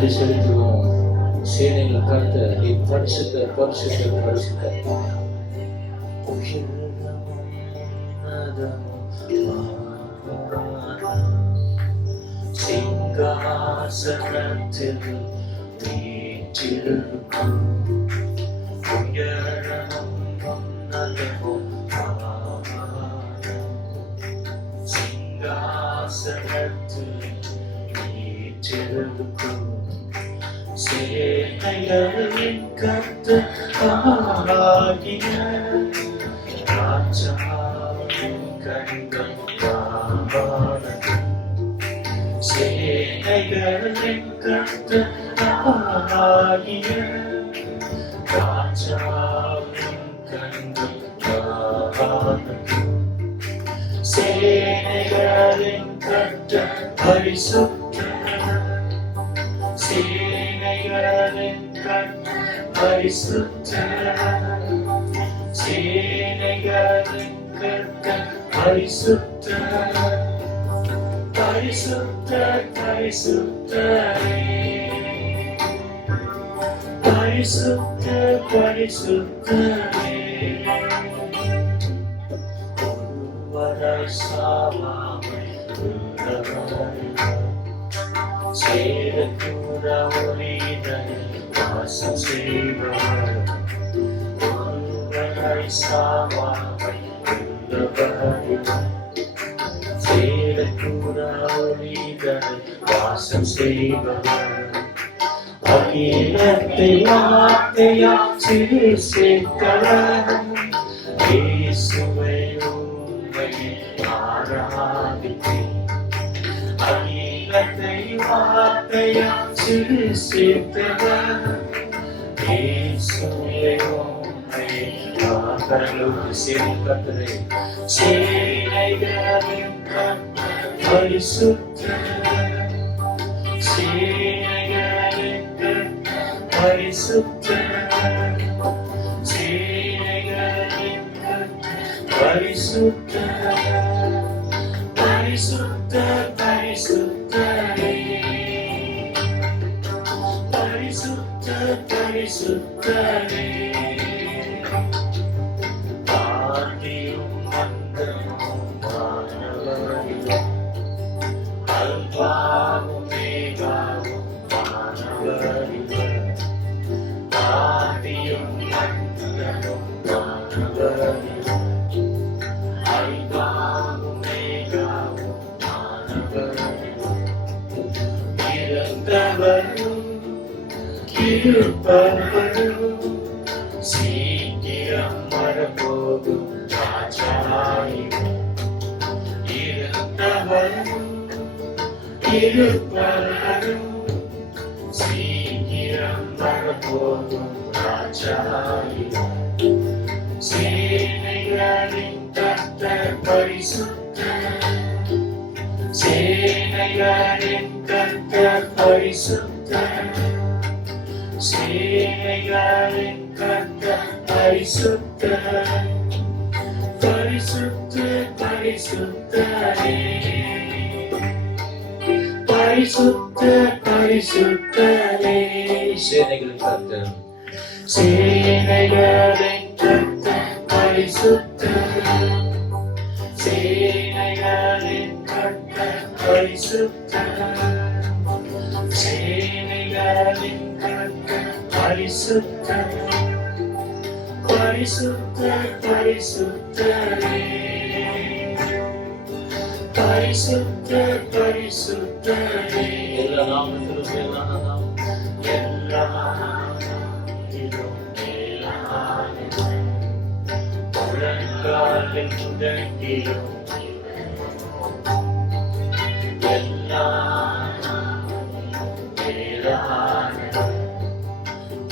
நன்றி செலுத்துவோம். சேனைகள் கர்த்தர், நீ பரிசுத்தர், பரிசுத்தர், பரிசுத்தர். சிங்காசனத்தில் வீற்றிருக்கும் உயரமும் உன்னதமும் சிங்காசனத்தில் வீற்றிருக்கும் சேனைகளின் கர்த்தர் ஆகிய ராஜாவின் கண்கள் காணட்டும். சேனைகளின் கர்த்தர் ஆகிய ராஜாவின் கண்கள் காணட்டும். சேனைகளின் கர்த்தர் பரிசுத்தர், சேனைகளின் கர்த்தர் பரிசுத்தர், சேனைகளின் கர்த்தர் பரிசுத்தர், பரிசுத்தர், பரிசுத்தரே, பரிசுத்தர், பரிசுத்தரே. ஒருவராய் சாவாமல் உள்ளவரே, சேரக்கூட ஒளிதனில் வாசம் செய்பவர். ஒருவராய் சாவாமல் உள்ளவரே, சேரக்கூட ஒளிதனில் வாசம் செய்பவர். அகிலத்தை வார்த்தையா சிறு சேர்த்தவர். இயேசுவை உம்மை ஆராதிப்பேன். அகிலத்தை வார்த்தையா சிறு சேர்த்தவர். இயேசுவை உம்மை ஆராதிப்பேன். சேனைகளே, சேனைகளின் கர்த்தர் பரிசுத்தர், சேனைகளின் கர்த்தர் பரிசுத்தர், சேனைகளின் கர்த்தர் பரிசுத்தர், பரிசுத்தர், பரிசுத்தரே, பரிசுத்தர், பரிசுத்தரே. ஆதியும் அந்தமும் வானவரே, அல்பாவும் மேகாவும் வானவரே, ஆதியும் அந்தமும் வானவரே, அல்பாவும் மேகாவும் வானவரே. இறந்தவரும் இருப்பவரும் சீக்கிரம் வரப்போகும் ராஜாயிரம். இருந்தவரும் இருப்பவரும் சீக்கிரம் வரப்போகும் ராஜாயிரம். சேனைகளின் கர்த்தர் பரிசுத்தர், சேனைகளின் கர்த்தர் பரிசுத்தர், சேனைகளின் கர்த்தர் பரிசுத்தர், பரிசுத்தர், பரிசுத்தரே, பரிசுத்தர், பரிசுத்தரே. சேனைகளின் கர்த்தர், சேனைகளின் கர்த்தர் பரிசுத்தர், சேனைகளின் கர்த்தர் பரிசுத்தர், சேனைகளின் கர்த்தர் பரிசுத்தர், பரிசுத்தர், பரிசுத்தரே, பரிசுத்தர், பரிசுத்தரே. எல்லா நாமத்திலும் மேலான நாமம், எல்லா நாமத்திலும் மேலான முழங்காலில் முழங்கிலும் எல்லா மேலான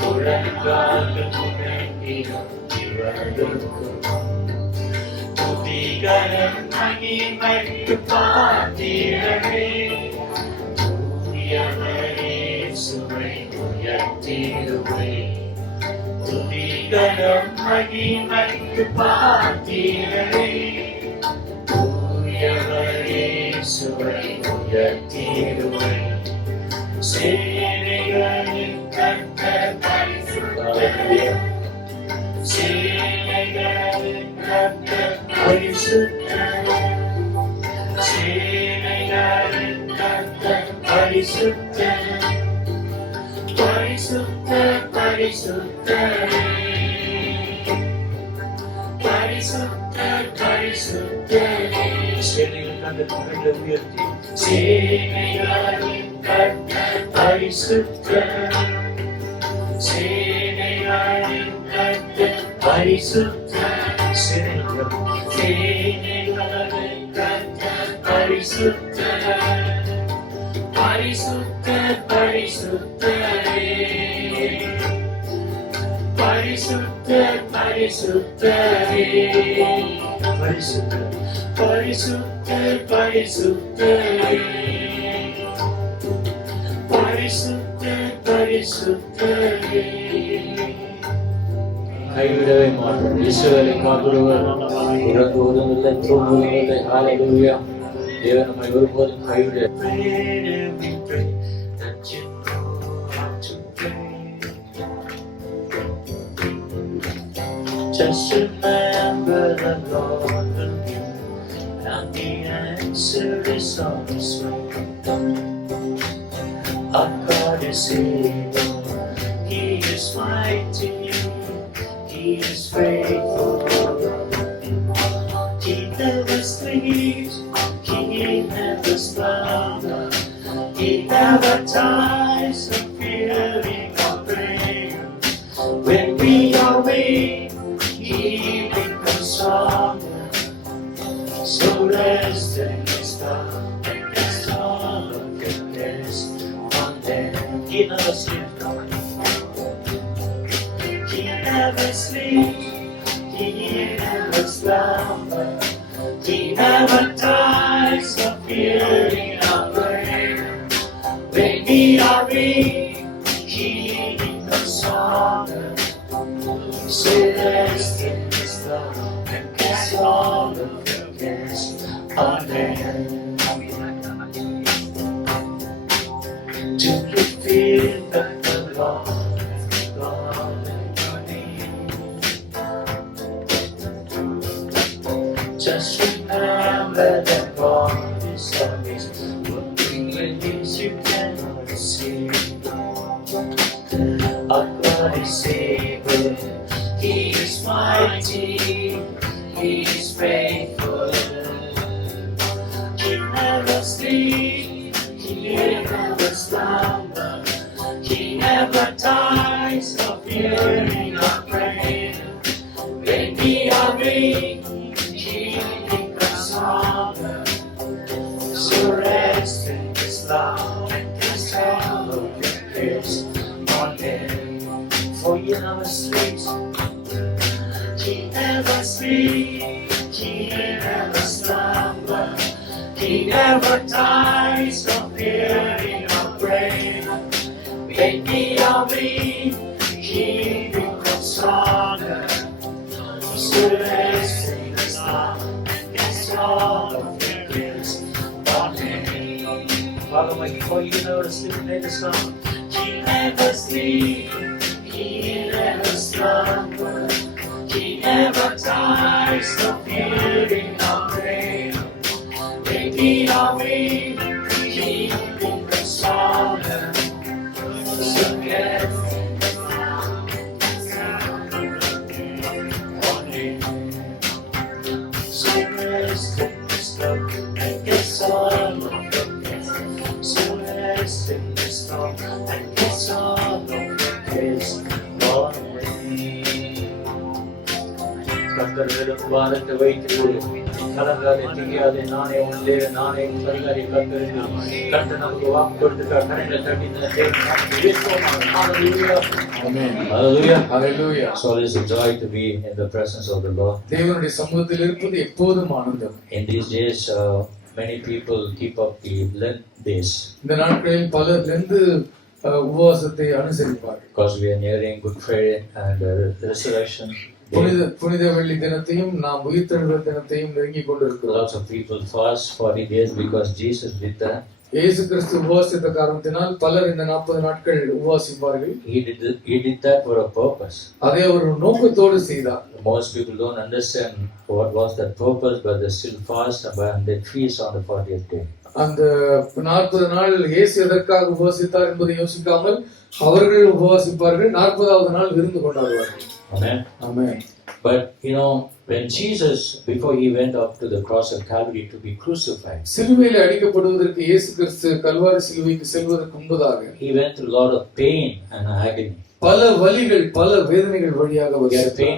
முழங்காலில் முழங்கிலும் இவருக்கும் துதிகரம் மகிமைக்கு பாத்திரமே. தூயவரே சுவை உயர்த்திடுவே, துதிகரம் மகிமைக்கு பாத்திரமே. தூயவரே சுவை உயர்த்திடுவே, சேனை சேனைகளின் கர்த்தர் பரிசுத்தர், சேனைகளின் கர்த்தர் பரிசுத்தர், பரிசுத்தர் பரிசுத்தரே, பரிசுத்தர் பரிசுத்தரே. சேனைகளின் கர்த்தர் கரங்களை உயர்த்தி, சேனைகளின் கர்த்தர் பரிசுத்தர், சேனைகளின் கர்த்தர் பரிசுத்தர், சேனைகளின் கர்த்தர் பரிசுத்தர், பரிசுத்தர் பரிசுத்தரே, பரிசுத்தர் பரிசுத்தரே, பரிசுத்தர் பரிசுத்தர் பரிசுத்தரே, பரிசுத்தர் பரிசுத்தரே. கைவிடவே மாட்டோம். இஸ்ரவேலை காக்கிறவர் உறங்குவதும் இல்லை, தூங்குவதும் இல்லை. ஹல்லேலூயா. தேவன் நம்மை ஒருபோதும் கைவிட. Just remember the Lord will give, and the answer is on His way. Our God is able, He is mighty, He is faithful. He never sleeps, He never slumbers, He never tires of fearing or praying. When we are weak, He becomes stronger. So rest in His love, and cast all of your cares on Him. He never sleeps, He never sleeps, He never slumbers, He never tires of fearing or praying. When we are weak, He becomes stronger. So rest in His love and cast all of your cares on Him. Do you feel that the Lord has gone in your name? Just remember that God is always working when things you cannot see. Our God is able, He is mighty, He is faithful. He never sleeps, He never slumbers, He never tires of hearing our prayer. When we are weak, He becomes stronger. So rest in His love and cast all of your cares on Him. For He never sleeps, He never sleeps, He never slumbers, He never tires of hearing our prayer. When we are weak, He becomes stronger. So rest in His love and cast all of your cares on Him. Father, for You never sleep, never slumber. He never sleeps, He never slumbers, He never tires of hearing our prayer. When we are weak, He becomes stronger. So rest on Him. So rest in His love and cast all of your cares. So rest in His love and cast all of your cares on Him. கர்த்தர் மேலும் பாரத்தை வைத்து கலங்காதே, திகையாதே, நானே உன் தேவன், நானே உன் பரிகாரி. கர்த்தர் நமக்கு வாக்கு கொடுத்துட்டார். கரங்களை தட்டி இந்த தேவன் நாமத்தை உயர்த்துவோமாக. Hallelujah. Amen. Hallelujah. Hallelujah. So it is a joy to be in the presence of the Lord. தேவனுடைய சமூகத்தில் இருப்பது எப்போதும் ஆனந்தம். In these days, many people keep up the Lent days. இந்த நாட்களில் பலர் Lent உபவாசத்தை அனுசரிப்பார்கள். Because we are nearing Good Friday and Resurrection. புனித வெள்ளி தினத்தையும் நாம் உயிர்த்தெழுதல் தினத்தையும் நெருங்கிக் கொண்டிருக்கிறோம். Lots of people fast 40 days because Jesus did that. இயேசு கிறிஸ்து உபவாசித்த காரணத்தினால் பலர் இந்த 40 நாட்கள் உபவாசிப்பார்கள். He did that for a purpose. அதை அவர் நோக்கத்தோடு செய்தார். Most people don't understand what was that purpose, but they still fast and they feast on the 40th day. அந்த 40 நாள் இயேசு எதற்காக உபவாசித்தார் என்பதை யோசிக்காமல் அவர்கள் உபவாசிப்பார்கள். 40வது நாள் விருந்து கொண்டாடுவார்கள். Amen. Amen. But when Jesus, before he went up to the cross of Calvary to be crucified, சிலுவையில் அடிக்கப்படுவதற்கு இயேசு கிறிஸ்து கல்வாரி சிலுவைக்கு செல்வதற்கு முன்பதாக he went through a lot of pain and agony. பல வலிகள் பல வேதனைகள் வழியாக He had pain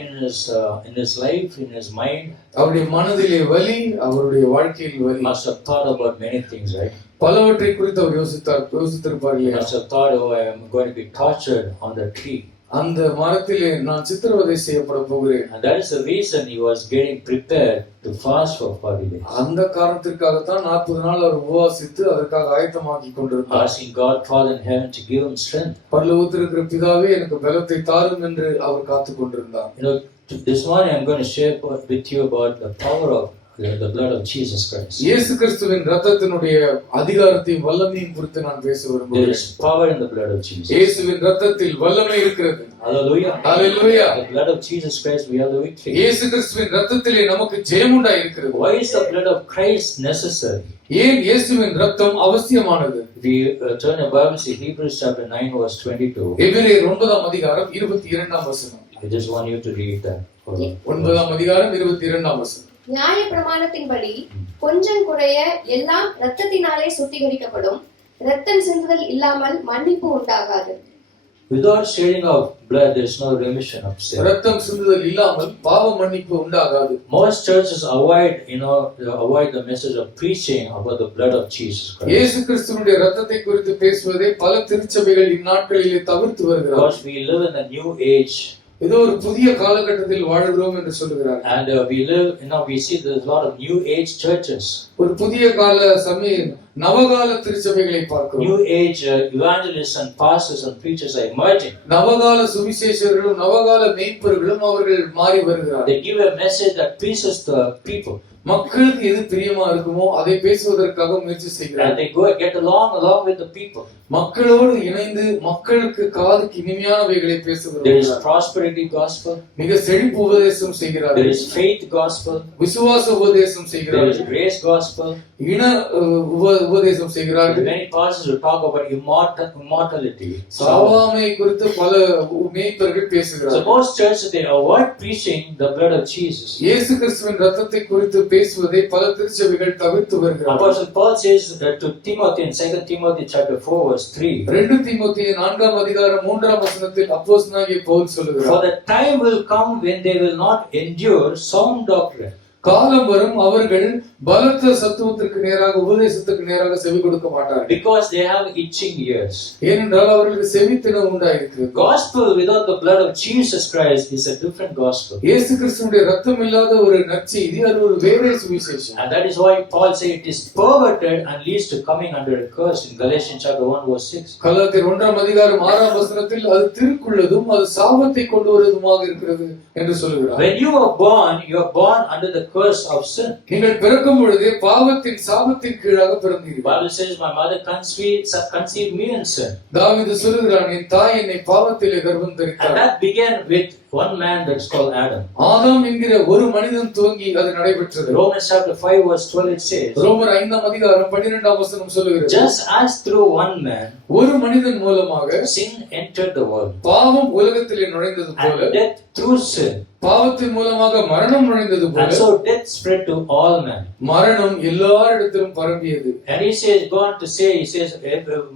in his life, in his mind. அவருடைய மனதிலே வலி, அவருடைய வாழ்க்கையில் வலி. Must have thought about many things, right? பலவற்றை குறித்து அவர் யோசித்திருப்பார். Must have thought, oh, I am going to be tortured on the tree. அந்த மரத்திலே நான் சித்திரவதை செய்யப்பட போகிறேன். And that is the reason he was getting prepared to fast for 40 days. அந்த காரணத்திற்காக தான் 40 நாள் அவர் உபவாசித்து அதற்காக ஆயத்தமாக்கிக் கொண்டிருந்தார். Asking God, Father in heaven, to give him strength. பரலோகத்தில் இருக்கிற பிதாவே எனக்கு பலத்தை தாரும் என்று அவர் காத்துக் கொண்டிருந்தார். This morning I'm going to share with you about the power of the blood of Jesus Christ. இயேசு கிறிஸ்துவின் இரத்தத்தினுடைய அதிகாரத்தையும் வல்லமையும் குறித்து நான் பேச விரும்புகிறேன். There is power in the blood of Jesus. இயேசுவின் இரத்தத்தில் வல்லமை இருக்கிறது. Hallelujah. Hallelujah. The blood of Jesus Christ, we have the victory. இயேசு கிறிஸ்துவின் இரத்தத்திலே நமக்கு ஜெயம் உண்டாயிருக்கிறது. Why is the blood of Christ necessary? ஏன் இயேசுவின் இரத்தம் அவசியமானது? We turn your Bible to Hebrews chapter 9 verse 22. எபிரேயர் 9ஆம் அதிகாரம் 22ஆம் வசனம். I just want you to read that. 9ஆம் அதிகாரம் 22ஆம் வசனம். நியாய பிரமாணத்தின்படி கொஞ்சம் குறைய எல்லாம் இரத்தத்தினாலே சுத்திகரிக்கப்படும். இரத்தம் சிந்துதல் இல்லாமல் மன்னிப்பு உண்டாகாது. Without shedding of blood, there is no remission of sin. இரத்தம் சிந்துதல் இல்லாமல் பாவ மன்னிப்பு உண்டாகாது. Most churches avoid the message of preaching about the blood of Jesus Christ. இயேசு கிறிஸ்துவினுடைய இரத்தத்தை குறித்து பேசுவதை பல திருச்சபைகள் இந்நாட்களிலே தவிர்த்து வருகிறார்கள். Because we live in a new age. ஏதோ ஒரு புதிய காலகட்டத்தில் வாழ்கிறோம் என்று சொல்கிறார். And we see there's a lot of new age churches. ஒரு புதிய கால நவகால திருச்சபைகளை பார்க்கிறோம். New age evangelists and pastors and preachers are emerging. நவகால சுவிசேஷகர்களும் நவகால மேய்ப்பர்களும் அவர்கள் மாறி வருகிறார்கள். They give a message that pleases the people. மக்களுக்கு எது பிரியமா இருக்குமோ அதை பேசுவதற்காக முயற்சி செய்கிறார்கள். And they go get along with the people. மக்களோடு இணைந்து மக்களுக்கு காதுக்கு இனிமையானவைகளை பேசுகிறார்கள். There is prosperity gospel. மிக செழிப்பு உபதேசம் செய்கிறார்கள். There is faith gospel. விசுவாச உபதேசம் There செய்கிறார்கள். is grace gospel. இன உபதேசம் செய்கிறார்கள். Many pastors will talk about immortality. சாவாமை குறித்து பல மேய்ப்பர்கள் பேசுகிறார்கள். So most churches they avoid preaching the blood of Jesus. இயேசு கிறிஸ்துவின் இரத்தத்தை குறித்து பேசுவதை பல திருச்சபைகள் தவிர்த்து வருகிறார்கள். Apostle Paul says to Timothy in 2 Timothy chapter 4 verse 3. 2 தீமோத்தேயு 4ஆம் அதிகாரம் 3ஆம் வசனத்தில் அப்போஸ்தலனாகிய பவுல் சொல்லுகிறார். For the time will come when they will not endure sound doctrine. காலம் வரும் அவர்கள் பலத்த சத்துவத்திற்கு நேராக உபதேசத்துக்கு நேராக செவி கொடுக்க மாட்டார்கள். Because they have itching ears. ஏனென்றால் அவர்களுக்கு செவித்தினம் உண்டாயிருக்கிறது. Gospel without the blood of Jesus Christ is a different gospel. இயேசு கிறிஸ்துவினுடைய இரத்தம் இல்லாத ஒரு நற்செய்தி அது ஒரு வேறே சுவிசேஷம். And that is why Paul says it is perverted and leads to coming under a curse in Galatians chapter 1 verse 6. கலாத்தியர் 1ஆம் அதிகாரம் 6ஆம் வசனத்தில் அது திருக்குள்ளதும் அது சாபத்தை கொண்டு வருவதுமாக இருக்கிறது என்று சொல்கிறார். When you are born under the curse of sin. நீங்கள் பிறக்கும் பொழுது பாவத்தின் சாபத்தின் கீழாக பிறந்தீர்கள். Bible says my mother conceived me in sin. தாவீது சொல்கிறான் என் தாய் என்னை பாவத்திலே கர்ப்பம் தரித்தாள். And that began with one man that's called Adam. ஆதாம் என்கிற ஒரு மனிதன் துவங்கி அது நடைபெற்றது. Romans chapter 5 verse 12 it says. ரோமர் 5ஆம் அதிகாரம் 12ஆம் வசனம் சொல்கிறது. Just as through one man ஒரு மனிதன் மூலமாக sin entered the world. பாவம் உலகத்திலே நுழைந்தது போல And death through sin. பாவத்தின் மூலமாக மரணம் நுழைந்தது போல And so death spread to all men. மரணம் எல்லாரிடத்திலும் பரவியது. And he says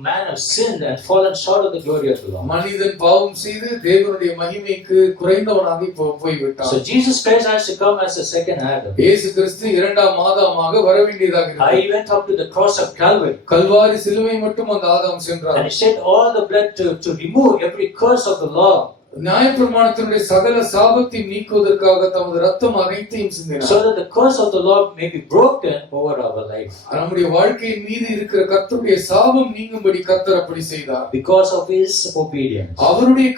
man has sinned and fallen short of the glory of the Lord. மனிதன் பாவம் செய்து தேவனுடைய மகிமைக்கு குறைந்தவனாக போய்விட்டான். So Jesus Christ has to come as a second Adam. இயேசு கிறிஸ்து இரண்டாம் ஆதாமாக வர வேண்டியதாக இருக்கிறது. He went up to the cross of Calvary. Kalvari சிலுவை மட்டும் அந்த ஆதாம் சென்றார். And he shed all the blood to remove every curse of the law. நியாயப்பிரமாணத்தினுடைய சகல சாபத்தை நீக்குவதற்காக தமது ரத்தம் அனைத்தையும் சிந்தினார். So that the curse of the law may be broken over our life. நம்முடைய வாழ்க்கையின் மீது இருக்கிற கர்த்தருடைய சாபம் நீங்கும்படி கர்த்தர் அப்படி செய்தார். Because of his obedience. அவருடைய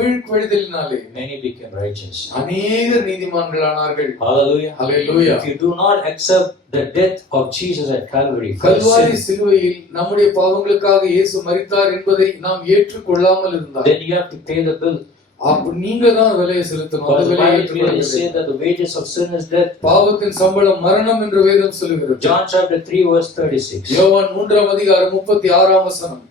கீழ்ப்படிதலினாலே many became righteous. அநேகர் நீதிமான்களானார்கள். Hallelujah. Hallelujah. If you do not accept the death of Jesus at Calvary for Kalvari sin, சிலுவையில் நம்முடைய பாவங்களுக்காக இயேசு மரித்தார் என்பதை நாம் ஏற்றுக்கொள்ளாமல் இருந்தால் then you have to pay the bill. அப்ப நீங்க தான் விலையை செலுத்தணும். Because அந்த the விலையை Bible clearly ஏற்றுக்கொள்ள says that the wages of sin is death. பாவத்தின் சம்பளம் மரணம் என்று வேதம் சொல்லுகிறது. John chapter 3 verse 36. யோவான் 3ஆம் அதிகாரம் 36ஆம் வசனம்.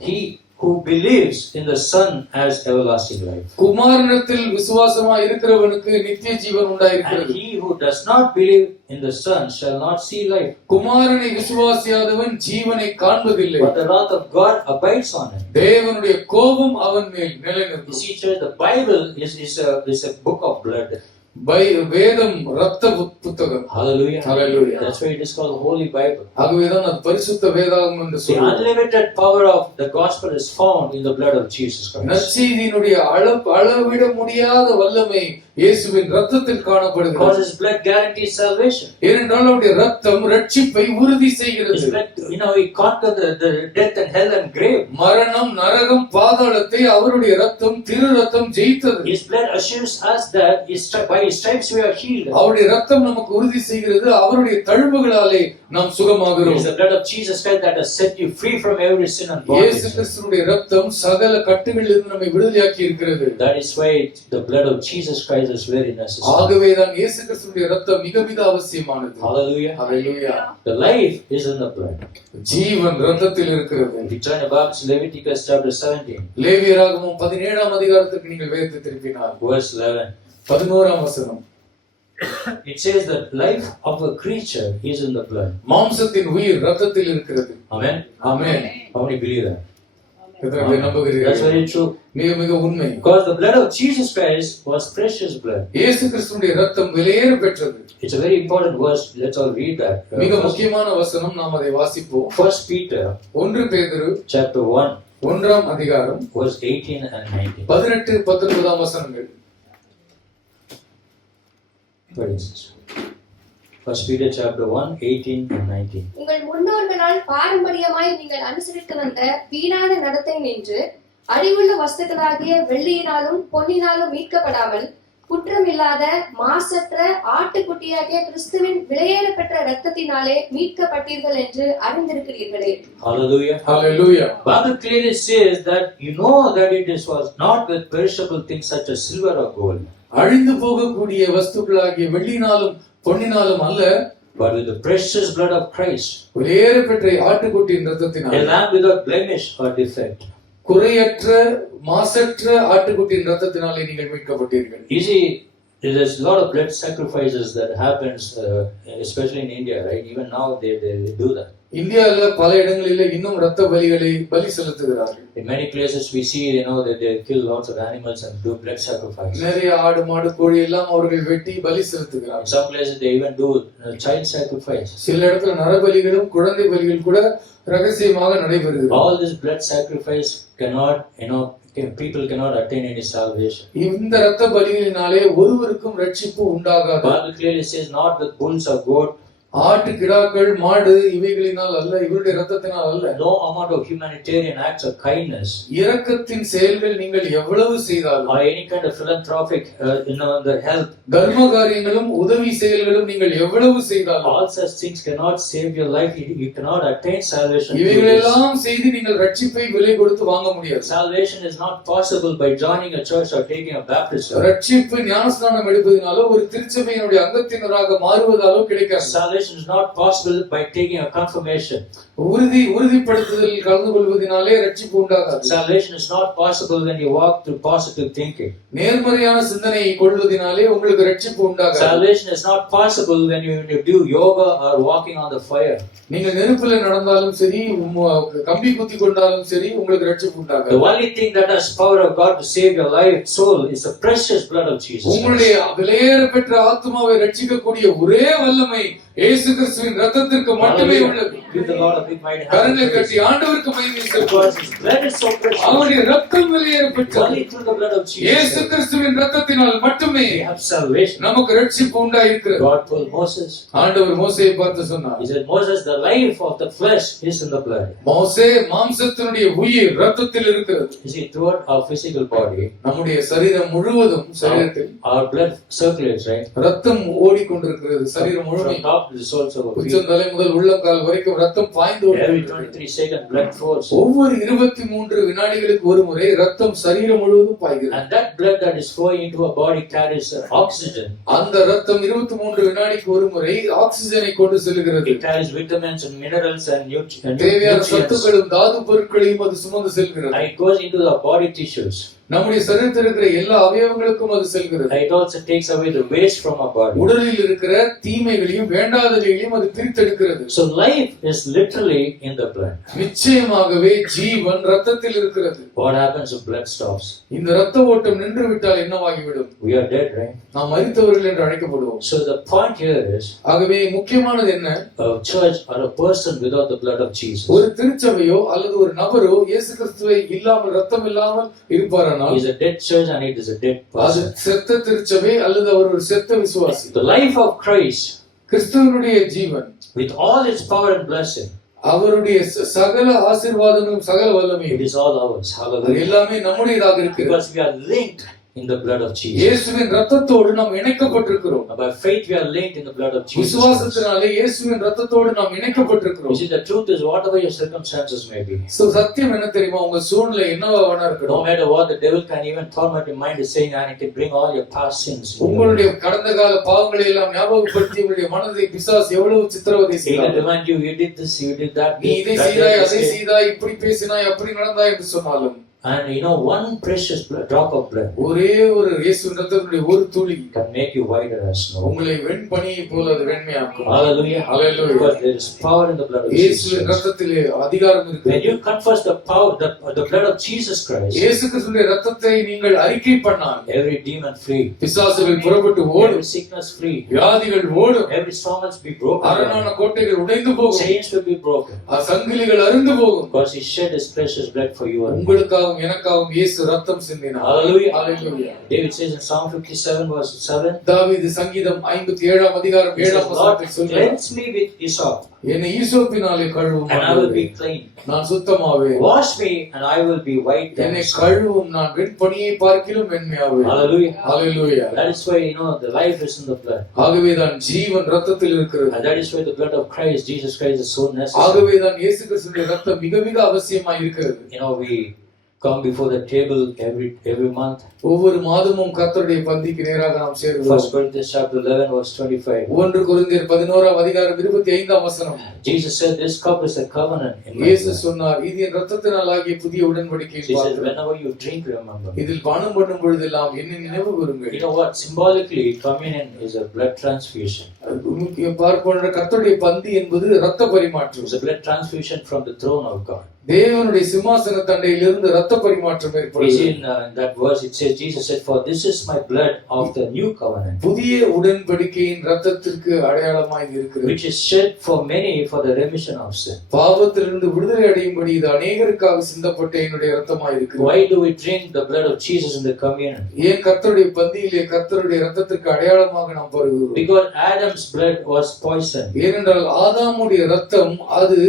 He who believes in the Son has everlasting life. குமாரனிடத்தில் விசுவாசமாய் இருக்கிறவனுக்கு நித்திய ஜீவன் And உண்டாயிருக்கிறது. he who does not believe in the Son shall not see life, குமாரனை விசுவாசியாதவன் ஜீவனை காண்பதில்லை. but the wrath of God abides on him. தேவனுடைய கோபம் அவன் மேல் You நிலைநிற்கும். see, church, the Bible is a book of blood. வேதம் ரத்த புத்தகம். Hallelujah. Hallelujah. That's why it is called the Holy Bible. ஆகவேதான் அது பரிசுத்த வேதாகம் என்று The சொல்லுவோம். unlimited power of the gospel is found in the blood of Jesus Christ. நற்செய்தியினுடைய அளவிட முடியாத வல்லமை இயேசுவின் ரத்தத்தில் Because காணப்படுகிறது. his blood guarantees salvation. ஏனென்றால் அவருடைய ரத்தம் ரட்சிப்பை உறுதி His செய்கிறது. blood, he conquered the death and hell and grave. மரணம், நரகம், பாதாளத்தை அவருடைய ரத்தம், திரு ரத்தம் ஜெயித்தது. His blood assures us that by his stripes we are healed. அவருடைய ரத்தம் நமக்கு உறுதி செய்கிறது. அவருடைய தழும்புகளாலே நாம் It சுகமாகிறோம். is the blood of Jesus Christ that has set you free from every sin and இயேசு bondage. கிறிஸ்துவினுடைய ரத்தம் சகல கட்டுகளிலிருந்து நம்மை விடுதலையாக்கி இருக்கிறது. That is why the blood of Jesus Christ is very necessary. ஆகவேதான் இயேசு கிறிஸ்துவினுடைய ரத்தம் மிக மிக அவசியமானது. Hallelujah. Hallelujah. The life is in the blood. ஜீவன் ரத்தத்தில் இருக்கிறது. We turn about to Leviticus chapter 17, லேவியராகமம் 17ஆம் அதிகாரத்துக்கு நீங்கள் வேதத்தை திருப்பினால் verse 11. 11ஆம் வசனம். It says that life of a creature is in the blood. மாம்சத்தின் உயிர் ரத்தத்தில் இருக்கிறது. Amen. Amen. How many believe that? எத்தனை பேர் That's நம்புகிறீர்கள்? very true. மிக மிக உண்மை. Because the blood of Jesus Christ was precious blood. இயேசு கிறிஸ்துவினுடைய ரத்தம் விலையேற பெற்றது. It's a very important verse. Let's all read that. மிக முக்கியமான வசனம், நாம் அதை வாசிப்போம். 1 Peter 1 பேதுரு chapter 1, 1ஆம் அதிகாரம் verse 18 and 19. 18 19ஆம் வசனங்கள். What is this? 1 Peter chapter 1, 18 and 19. உங்கள் முன்னோர்களால் பாரம்பரியமாய் நீங்கள் அனுசரித்து வந்த வீணான நடத்தை நின்று அறிவுள்ள வஸ்துக்களாகிய வெள்ளியினாலும் பொன்னினாலும் மீட்கப்படாமல் குற்றமில்லாத மாசற்ற ஆட்டுக்குட்டியாகிய கிறிஸ்துவின் விலையேற பெற்ற இரத்தத்தினாலே மீட்கப்பட்டீர்கள் என்று அறிந்திருக்கிறீர்களே. Hallelujah. Hallelujah. Bible clearly says that you know that was not with perishable things such as silver or gold, அழிந்து போகக்கூடிய வஸ்துக்களாகிய வெள்ளினாலும் பொன்னினாலும் அல்ல, but with the precious blood of Christ, விலையேற பெற்ற ஆட்டுக்குட்டியின் a இரத்தத்தினாலே, lamb without blemish or defect. குறையற்ற மாசற்ற ஆட்டுக்குட்டியின் இரத்தத்தினாலே நீங்கள் மீட்கப்பட்டீர்கள். You see, there's a lot of blood sacrifices that happens, especially in India, right? Even now they do that. இந்தியால பல இடங்களிலே இன்னும் இரத்த பலி செலுத்துகிறார்கள். In many places we see, that they kill lots of animals and do blood sacrifice. நிறைய ஆடு மாடு கோழி எல்லாம் அவர்கள் வெட்டி பலி In செலுத்துகிறார்கள். some places they even do child sacrifice. சில இடத்துல நரபலிகளும் குழந்தை பலிகள் கூட ரகசியமாக நடைபெறுகிறது. All this blood sacrifice cannot, people cannot attain any salvation. இந்த இரத்த பலிகளினாலே ஒருவருக்கும் ரட்சிப்பு உண்டாகாது. Bible clearly says not with bulls or goat. ஆட்டு கிடாக்கள் மாடு இவைகளினால் அல்ல, இவருடைய இரத்தத்தினால் அல்ல. No amount of humanitarian acts of kindness இரக்கத்தின் செயல்கள் நீங்கள் எவ்வளவு செய்தாலும், or any kind of philanthropic the help, தர்ம காரியங்களும் உதவி செயல்களும் நீங்கள் எவ்வளவு செய்தாலும், all such things cannot save your life. You cannot attain salvation through this. இவைகளெல்லாம் செய்து நீங்கள் ரட்சிப்பை விலை கொடுத்து வாங்க முடியாது. Salvation is not possible by joining a church or taking a baptism. ரட்சிப்பு ஞானஸ்நானம் எடுப்பதினாலோ ஒரு திருச்சபையினுடைய அங்கத்தினராக மாறுவதாலோ கிடைக்காது. Salvation is not possible by taking a confirmation. உறுதிப்படுத்துதலில் கலந்து கொள்வதனாலே ரட்சிப்பு உண்டாகாது. Salvation is not possible when you walk through positive thinking. நேர்மறையான சிந்தனையை கொள்வதனாலே உங்களுக்கு ரட்சிப்பு உண்டாகாது. Salvation is not possible when you do yoga or walking on the fire. நீங்கள் நெருப்புல நடந்தாலும் சரி, கம்பி குத்தி கொண்டாலும் சரி, உங்களுக்கு ரட்சிப்பு உண்டாகாது. The only thing that has power of God to save your life, soul, is the precious blood of Jesus. உங்களுடைய விலையேற பெற்ற ஆத்துமாவை ரட்சிக்கக்கூடிய ஒரே வல்லமை இயேசு கிறிஸ்துவின் இரத்தத்திற்கு மட்டுமே உள்ளது. Give the Lord a big mighty hand. கரங்களை கட்டி ஆண்டவருக்கு மகிமை செலுத்துவோம். Because His blood is so precious. அவருடைய இரத்தம் வெளியேறப்பட்டது. Only through the blood of இயேசு Jesus கிறிஸ்துவின் இரத்தத்தினால் மட்டுமே we have salvation. நமக்கு ரட்சிப்பு உண்டாயிருக்கிறது. God told Moses, ஆண்டவர் மோசேயை பார்த்து சொன்னார். He said, Moses, the life of the flesh is in the blood. மோசே, மாம்சத்தினுடைய உயிர் இரத்தத்தில் இருக்கிறது. You see, throughout our physical body, நம்முடைய சரீரம் முழுவதும் சரீரத்தில் our blood circulates, right? ரத்தம் ஓடிக்கொண்டிருக்கிறது. சரீரம் From முழுவதும் top to the soles of our feet. உச்சந்தலை முதல் உள்ளங்கால் வரைக்கும் ரத்தம் பாய்ந்து Every ஓடுகிறது. 23 seconds, blood flows. ஒவ்வொரு 23 வினாடிகளுக்கு ஒரு முறை ரத்தம் சரீரம் முழுவதும் பாய்கிறது. And that blood that is flowing into our body carries oxygen. அந்த ரத்தம் 23 வினாடிக்கு ஒரு முறை ஆக்சிஜனை கொண்டு செல்கிறது. It carries vitamins and minerals and தேவையான nutrients. சத்துக்களும் தாது பொருட்களையும் அது சுமந்து செல்கிறது. And it goes into the body tissues. நம்முடைய சரீரத்தில் இருக்கிற எல்லா அவயவங்களுக்கும் அது செல்கிறது. And it also takes away the waste from our body. உடலில் இருக்கிற தீமைகளையும் வேண்டாதவைகளையும் அது பிரித்தெடுக்கிறது. So life is literally in the blood. நிச்சயமாகவே ஜீவன் ரத்தத்தில் இருக்கிறது. What happens if blood stops? இந்த ரத்த ஓட்டம் நின்று விட்டால் என்னவாகிவிடும்? We are dead, right? நாம் மரித்தவர்கள் என்று அழைக்கப்படுவோம். So the point here is, ஆகவே முக்கியமானது என்ன? a church or a person without the blood of Jesus ஒரு திருச்சபையோ அல்லது ஒரு நபரோ இயேசு கிறிஸ்துவை இல்லாமல் ரத்தம் இல்லாமல் இருப்பாரானால் is a dead church and it is a dead அது person. செத்த திருச்சபை அல்லது அவர் ஒரு செத்த விசுவாசி. The life of Christ கிறிஸ்துவனுடைய ஜீவன் with all its power and blessing, அவருடைய சகல ஆசீர்வாதங்களும் சகல it வல்லமையும் is all ours. அது Hallelujah. எல்லாமே நம்முடையதாக இருக்கிறது. Because we are linked in the blood of Jesus. இயேசுவின் ரத்தத்தோடு நாம் இணைக்கப்பட்டிருக்கிறோம். By faith we are linked in the blood of Jesus. விசுவாசத்தினாலே இயேசுவின் ரத்தத்தோடு நாம் இணைக்கப்பட்டிருக்கிறோம். You see, the truth is, whatever your circumstances may be, சத்தியம் என்ன தெரியுமா? உங்க சூழ்நிலை என்னவா வேணா no இருக்கட்டும். matter what, the devil can even torment your mind is saying, and it can bring all your past sins. உங்களுடைய கடந்த கால பாவங்களை எல்லாம் ஞாபகப்படுத்தி உங்களுடைய மனதை பிசாசு எவ்வளவு சித்திரவதை He can செய்கிறார். remind you, you did this, you did that. நீ இதை செய்தாய், அதை செய்தாய், இப்படி பேசினாய், அப்படி நடந்தாய் என்று சொன்னாலும் And you know, one precious drop of blood ஒரே ஒரு இயேசுவின் ரத்தத்தினுடைய ஒரு துளி can make you whiter as snow. உங்களை வெண்பனியை போல அது வெண்மையாக்கும். Hallelujah. Hallelujah. Because there is power in the blood of இயேசுவின் Jesus. ரத்தத்திலே அதிகாரம் When இருக்கிறது. you confess the power, the blood of Jesus Christ, இயேசு கிறிஸ்துவின் ரத்தத்தை நீங்கள் அறிக்கை பண்ணால் every demon flee, பிசாசுகள் புறப்பட்டு ஓடும், every sickness flee, வியாதிகள் ஓடும், every strongholds be broken, அரணான கோட்டைகள் உடைந்து போகும், chains will be broken. சங்கிலிகள் அறுந்து போகும். Because He shed His precious blood for you and me. உங்களுக்காகவும் எனக்காகவும் இயேசு ரத்தம் சிந்தினார். Hallelujah. Hallelujah. David says in Psalm 57 verse 7, தாவீது சங்கீதம் 57 அதிகாரம் he says, 7 Lord, வசனத்தில் சொல்கிறார், cleanse me with hyssop, என்னை ஈசோப்பினாலே கழுவும், and I will be clean. நான் சுத்தமாவேன். Wash me, and I will be white என்னை as snow. கழுவும், நான் வெண்பனியை பார்க்கிலும் வெண்மையாவேன். Hallelujah. Hallelujah. That is why, you know, the life is in the blood. ஆகவேதான் ஜீவன் ரத்தத்தில் இருக்கிறது. And that is why the blood of Christ, Jesus Christ, is so necessary. ஆகவேதான் இயேசு கிறிஸ்துவின் ரத்தம் மிக மிக அவசியமாய் இருக்கிறது. You know, we come before the table every month. ஒவ்வொரு மாதமும் கர்த்தருடைய பந்திக்கு நேராக நாம் சேருவோம். 1 Corinthians chapter 11 verse 25. 1 கொரிந்தியர் 11 அதிகாரம் 25 வசனம். Jesus said, this cup is a covenant in my இயேசு blood. சொன்னார், இது என் ரத்தத்தினால் ஆகிய புதிய உடன்படிக்கை. He said, whenever you drink, remember. இதில் பானம் பண்ணும் பொழுதெல்லாம் என்னை நினைவு கூறுங்கள். You know what? Symbolically, communion is a blood transfusion. பார்ப்போன்ற கர்த்தருடைய பந்தி என்பது இரத்த பரிமாற்றம். It's a blood transfusion from the throne of God. தேவனுடைய சிம்மாசன தண்டையிலிருந்து இரத்த பரிமாற்றம் We ஏற்படுகிறது. see in that verse, it says, Jesus said, for this is my blood of the new covenant, புதிய உடன்படிக்கையின் இரத்தத்திற்கு அடையாளமாய் இது இருக்கிறது. which is shed for many for the remission of sin. பாவத்திலிருந்து விடுதலை அடையும்படி இது அநேகருக்காக சிந்தப்பட்ட என்னுடைய இரத்தமாய் இருக்கிறது. Why do we drink the blood of Jesus in the communion? ஏன் கர்த்தருடைய பந்தியிலே கர்த்தருடைய இரத்தத்திற்கு அடையாளமாக நாம் பருகுகிறோம்? Because Adam's blood was poison. ஏனென்றால் ஆதாமுடைய இரத்தம் அது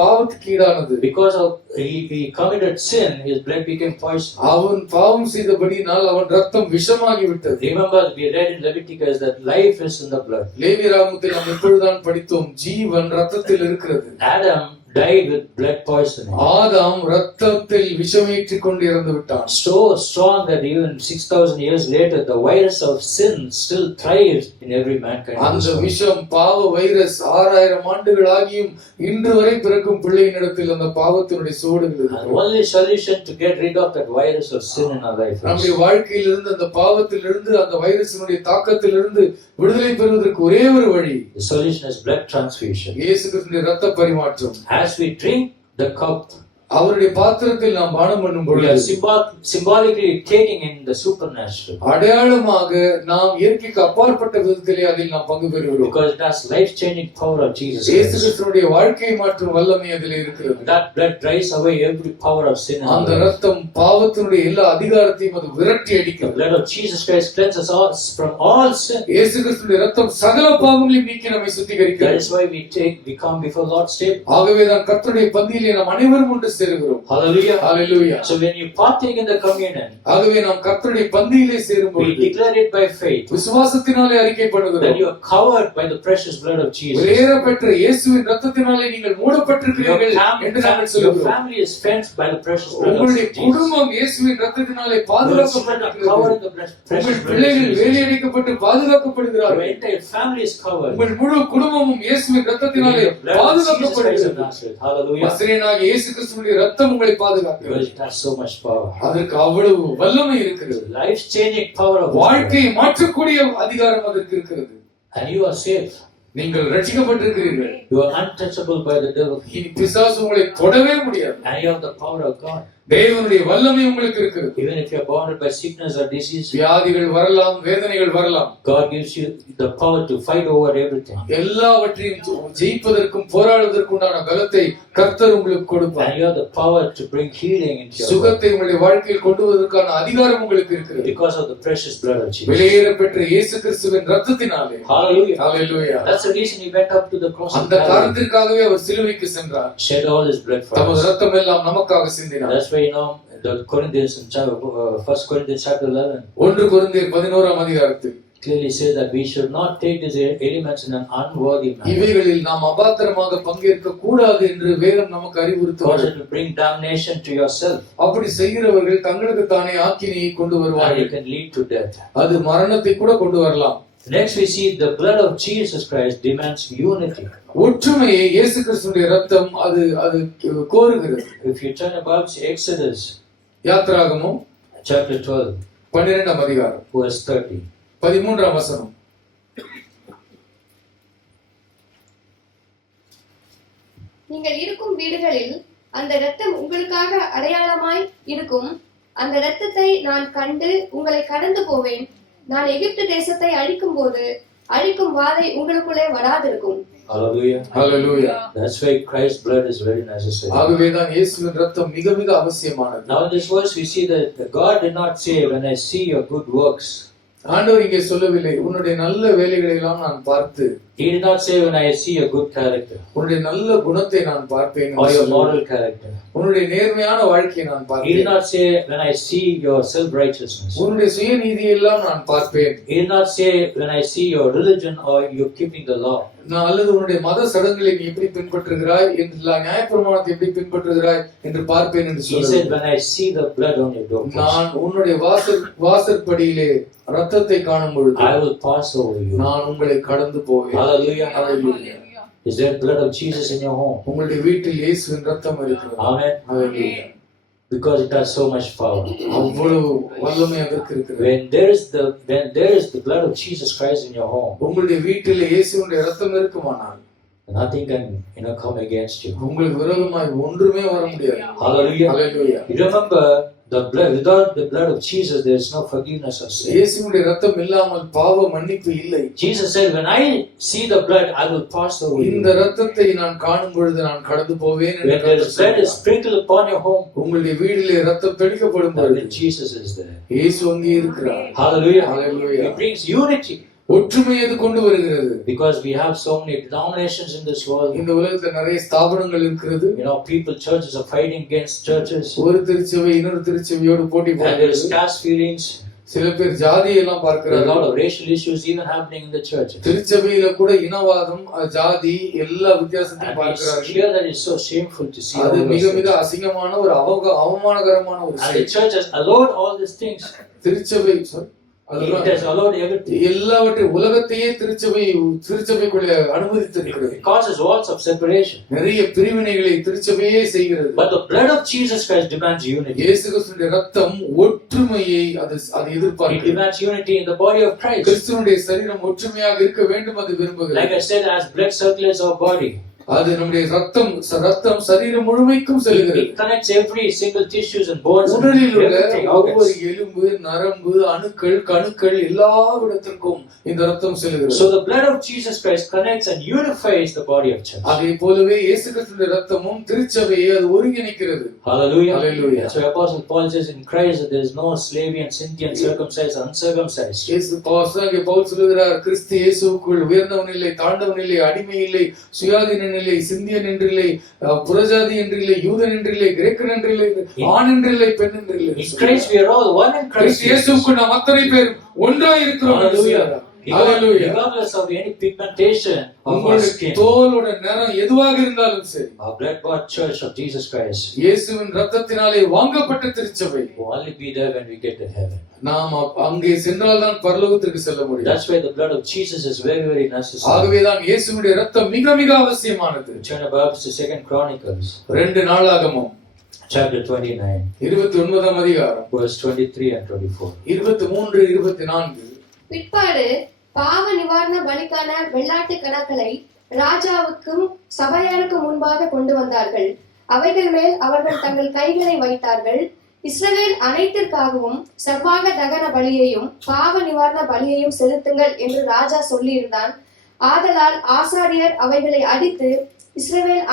பாவத்துக்கு ஈடானது. Because of he committed sin, his blood became poison. அவன் பாவம் செய்தபடியினால் அவன் இரத்தம் விஷமாகி விட்டது. Remember, we read in Leviticus that life is in the blood. லேவியராகமத்தில் நாம் இப்பொழுதுதான் படித்தோம், ஜீவன் இரத்தத்தில் இருக்கிறது. Adam died with blood poisoning. ஆதாம் இரத்தத்தில் விஷமேற்றிக் கொண்டு இறந்து விட்டான். So strong that even 6,000 years later, the virus of sin still thrives in every mankind. அந்த விஷம் பாவ வைரஸ் 6000 ஆண்டுகள் ஆகியும் இன்று வரை பிறக்கும் பிள்ளையினிடத்தில் அந்த பாவத்தினுடைய சோடுகள் And இருக்கு. only solution to get rid of that virus of sin in our life நம்முடைய is, வாழ்க்கையிலிருந்து அந்த பாவத்திலிருந்து அந்த வைரஸினுடைய தாக்கத்திலிருந்து விடுதலை பெறுவதற்கு ஒரே ஒரு வழி, the solution is blood transfusion. இயேசு கிறிஸ்துவின் இரத்த பரிமாற்றம். As we drink the cup, அவருடைய பாத்திரத்தில் நாம் பானம் பண்ணும் we are பொழுது symbolically taking in the supernatural. அடையாளமாக நாம் இயற்கைக்கு அப்பாற்பட்ட விதத்திலே அதில் நாம் பங்கு பெறுகிறோம். Because it has life-changing power of Jesus இயேசு Christ. கிறிஸ்துவினுடைய வாழ்க்கையை மாற்றும் வல்லமை அதிலே இருக்கிறது. That blood drives away every power of sin. அந்த இரத்தம் பாவத்தினுடைய எல்லா அதிகாரத்தையும் அது விரட்டி The அடிக்கிறது. blood of Jesus Christ cleanses us from all sin. இயேசு கிறிஸ்துவினுடைய இரத்தம் சகல பாவங்களையும் நீக்கி நம்மை That சுத்திகரிக்கிறது. is why we come before Lord's table. ஆகவே தான் கர்த்தருடைய பந்தியிலே நாம் அனைவரும் ஒன்று சேருகிறோம். Hallelujah. Hallelujah. So when you partake in the communion, ஆகவே நாம் கர்த்தருடைய பந்தியிலே சேரும் we பொழுது declare it by faith விசுவாசத்தினாலே அறிக்கை that பண்ணுகிறோம். you are covered by the precious blood of Jesus. வேற பெற்ற இயேசுவின் இரத்தத்தினாலே நீங்கள் மூடப்பட்டிருக்கிறீர்கள் என்று நாங்கள் Your சொல்கிறோம். family is fenced by the precious blood of உங்களுடைய Jesus. குடும்பம் இயேசுவின் இரத்தத்தினாலே Your children are பாதுகாக்கப்பட்டிருக்கிறது. covered in the precious உங்கள் blood of பிள்ளைகள் Jesus. வேலையடைக்கப்பட்டு Your பாதுகாக்கப்படுகிறார்கள். entire family is covered. உங்கள் முழு குடும்பமும் இயேசுவின் In இரத்தத்தினாலே the blood of Jesus Christ of பாதுகாக்கப்படுகிறது. Nazareth. Hallelujah. நசரேயனாகிய இயேசு கிறிஸ்துவினுடைய இரத்தம் உங்களை பாதுகாக்கிறது. Because it has so much power. அதற்கு அவ்வளவு வல்லமை இருக்கிறது. Life-changing power of God. வாழ்க்கையை மாற்றக்கூடிய அதிகாரம் அதற்கு இருக்கிறது. And you are saved. நீங்கள் ரட்சிக்கப்பட்டிருக்கிறீர்கள். You are untouchable by the devil. இனி பிசாசு உங்களை தொடவே முடியாது. And you have the power of God. தேவனுடைய வல்லமை உங்களுக்கு இருக்கிறது. Even if you are bounded by sickness or disease, வியாதிகள் வரலாம், வேதனைகள் வரலாம். God gives you the power to fight over everything. எல்லாவற்றையும் ஜெயிப்பதற்கும் போராடுவதற்கும் உண்டான பலத்தை கர்த்தர் உங்களுக்கு கொடுப்பார். And you have the power to bring healing into your life. சுகத்தை உங்களுடைய வாழ்க்கையில் கொண்டு வருவதற்கான அதிகாரம் உங்களுக்கு இருக்கிறது. Because of the precious blood of Jesus. வெளியேற பெற்ற இயேசு கிறிஸ்துவின் இரத்தத்தினாலே. Hallelujah. Hallelujah. That's the reason he went up to the cross. அந்த காரணத்திற்காகவே அவர் சிலுவைக்கு சென்றார். Shed all his blood for தமது us. இரத்தம் எல்லாம் நமக்காக சிந்தினார். That's why the Corinthians in 1 Corinthians chapter 11 1 கொரிந்தியர் 11ஆம் அதிகாரத்தில் clearly says that we should not take these elements in an unworthy manner. இவைகளில் நாம் அபாத்திரமாக பங்கேற்க கூடாது என்று வேதம் நமக்கு Cause அறிவுறுத்துகிறது. it will bring damnation to yourself. அப்படி செய்கிறவர்கள் தங்களுக்கு தானே ஆக்கினையை கொண்டு And it வருவார்கள். can lead to death. அது மரணத்தை கூட கொண்டு வரலாம். Next we see the blood of Jesus Christ demands unity. ஒற்றுமையை இயேசு கிறிஸ்துவினுடைய இரத்தம் அது கோருகிறது. If you turn about Exodus யாத்திராகமம் chapter 12 12ஆம் அதிகாரம் verse 30. 13ஆம் வசனம். நீங்கள் இருக்கும் வீடுகளில் அந்த இரத்தம் உங்களுக்காக அடையாளமாய் இருக்கும். அந்த இரத்தத்தை நான் கண்டு உங்களை கடந்து போவேன். நான் எகிப்து தேசத்தை அழிக்கும் போது அழிக்கும் வாதை உங்களுக்குள்ளே வராதிருக்கும். Hallelujah. Hallelujah. That's why Christ's blood is very necessary. ஆகவே தான் இயேசுவின் இரத்தம் மிக மிக அவசியமானது. Now in this verse we see that God did not say, when I see your good works. ஆண்டவர் இங்கே சொல்லவில்லை, உன்னுடைய நல்ல வேலைகளை எல்லாம் நான் பார்த்து. He did not say, when I see your good character உன்னுடைய நல்ல குணத்தை நான் பார்ப்பேன். or your moral character. உன்னுடைய நேர்மையான வாழ்க்கையை நான் He did பார்ப்பேன். not say, when I see your self-righteousness. உன்னுடைய சுயநீதியை எல்லாம் நான் பார்ப்பேன். He did not say, when I see your religion or you keeping the law. நான் அல்லது உன்னுடைய மத சடங்குகளை நீ எப்படி பின்பற்றுகிறாய் என்று நியாயப்பிரமாணத்தை எப்படி பின்பற்றுகிறாய் என்று பார்ப்பேன் என்று He said, சொல்லுங்கள். when I see the blood on your doorpost, நான் உன்னுடைய வாசற்படியிலே இரத்தத்தை காணும் பொழுது I will pass over you. நான் உங்களை கடந்து போவேன். Hallelujah. Hallelujah. Is there blood of Jesus in your home? உங்களுடைய வீட்டில் இயேசுவின் இரத்தம் இருக்கிறது. Amen. Hallelujah. Because it has so much power. அவ்வளவு வல்லமை அதற்கு இருக்கிறது. When there is the blood of Jesus Christ in your home, உங்களுடைய வீட்டில் இயேசுவினுடைய இரத்தம் இருக்குமானால் nothing can come against you. உங்களுக்கு விரோதமாய் ஒன்றுமே வர முடியாது. Hallelujah. Hallelujah. You remember the blood, without the blood of Jesus there is no forgiveness of sin. இயேசுவினுடைய இரத்தம் இல்லாமல் பாவ மன்னிப்பு இல்லை. Jesus said, when I see the blood I will pass over you. இந்த இரத்தத்தை நான் காணும் பொழுது நான் கடந்து போவேன் When there is blood is sprinkled upon your home, உங்களுடைய வீட்டிலே இரத்தம் தெளிக்கப்படும் பொழுது then Jesus is there. இயேசு அங்கே இருக்கிறார். Hallelujah. Hallelujah. It brings unity. ஒற்றுமை அது கொண்டு வருகிறது. Because we have so many denominations in this world. இந்த உலகத்துல நிறைய ஸ்தாபனங்கள் இருக்கிறது. Churches are fighting against churches. ஒரு திருச்சபை இன்னொரு திருச்சபையோடு போட்டி And there is போடுகிறது. caste feelings. சில பேர் ஜாதியை எல்லாம் There are a lot பார்க்கிறார்கள். of racial issues even happening in the churches. திருச்சபையில கூட இனவாதம், ஜாதி எல்லா வித்தியாசத்தையும் And it's பார்க்கிறார்கள். clear that it's so shameful to see all அது those மிக மிக things. அசிங்கமான ஒரு அவமானகரமான ஒரு And the செயல். church has allowed all these things. திருச்சபை It has allowed everything. எல்லாவற்றையும் உலகத்தையே திருச்சபைக்குள்ள அனுமதித்திருக்கிறது. It causes walls of separation. நிறைய பிரிவினைகளை திருச்சபையே செய்கிறது. But the blood of Jesus Christ demands unity. இயேசு கிறிஸ்துவின் இரத்தம் ஒற்றுமையை அது It எதிர்பார்க்கிறது. demands unity in the body of Christ. கிறிஸ்துவினுடைய சரீரம் ஒற்றுமையாக இருக்க வேண்டும் அது விரும்புகிறது. Like I said, as blood circulates our body. அது நம்முடைய ரத்தம் சரீரம் முழுமைக்கும் செல்கிறது. It connects every single tissues and bones. உடலில் உள்ள Everything, ஒவ்வொரு organs. எலும்பு, நரம்பு, அணுக்கள், கணுக்கள் எல்லாவிடத்திற்கும் இந்த ரத்தம் செல்கிறது. So the blood of Jesus Christ connects and unifies the body of church. அதே போலவே இயேசு கிறிஸ்துவின் ரத்தமும் திருச்சபையை அது ஒருங்கிணைக்கிறது. Hallelujah. Hallelujah. So Apostle Paul says in Christ that there is no Slavian, Scythian, circumcised, uncircumcised. Pavul சொல்லுகிறார், கிறிஸ்து இயேசுவுக்குள் உயர்ந்தவன் இல்லை, தாழ்ந்தவன் இல்லை, அடிமை இல்லை, சுயாதீனன் இல்லை, சிந்தியன் என்றில்லை, புறஜாதி என்றில்லை, யூதன் என்றில்லை, கிரேக்கன் என்றில்லை, ஆண் என்றில்லை, பெண் என்றில்லை. In Christ we are all one in Christ. இயேசுவுக்குள் நாம் அத்தனை பேர் ஒன்றாய் இருக்கிறோம். Hallelujah. Regardless of any pigmentation of our skin. தோலோட நிறம் எதுவாக இருந்தாலும் சரி. Our blood bought church of Jesus Christ. இயேசுவின் இரத்தத்தினாலே வாங்கப்பட்ட திருச்சபை. Will only be there when we get to heaven. நாம் அங்கே சென்றால் தான் பரலோகத்திற்கு செல்ல முடியும். That's why the blood of Jesus is very, very necessary. ஆகவே தான் இயேசுவின் இரத்தம் மிக மிக அவசியமானது. Turn about to 2 Chronicles. 2 நாளாகமம் Chapter 29. 29ஆம் அதிகாரம். Verse 23 and 24. 23, 24. பிற்பாடு பாவ நிவாரண பலிக்கான வெள்ளாட்டு கடாக்களை ராஜாவுக்கும் சபையாருக்கும் முன்பாக கொண்டு வந்தார்கள். அவைகள் மேல் அவர்கள் தங்கள் கைகளை வைத்தார்கள். இஸ்ரவேல் அனைத்திற்காகவும் சர்வாக தகன பலியையும் பாவ நிவாரண பலியையும் செலுத்துங்கள் என்று ராஜா சொல்லியிருந்தான். ஆதலால் ஆசாரியர் அவைகளை அடித்து இஸ்ரவேல்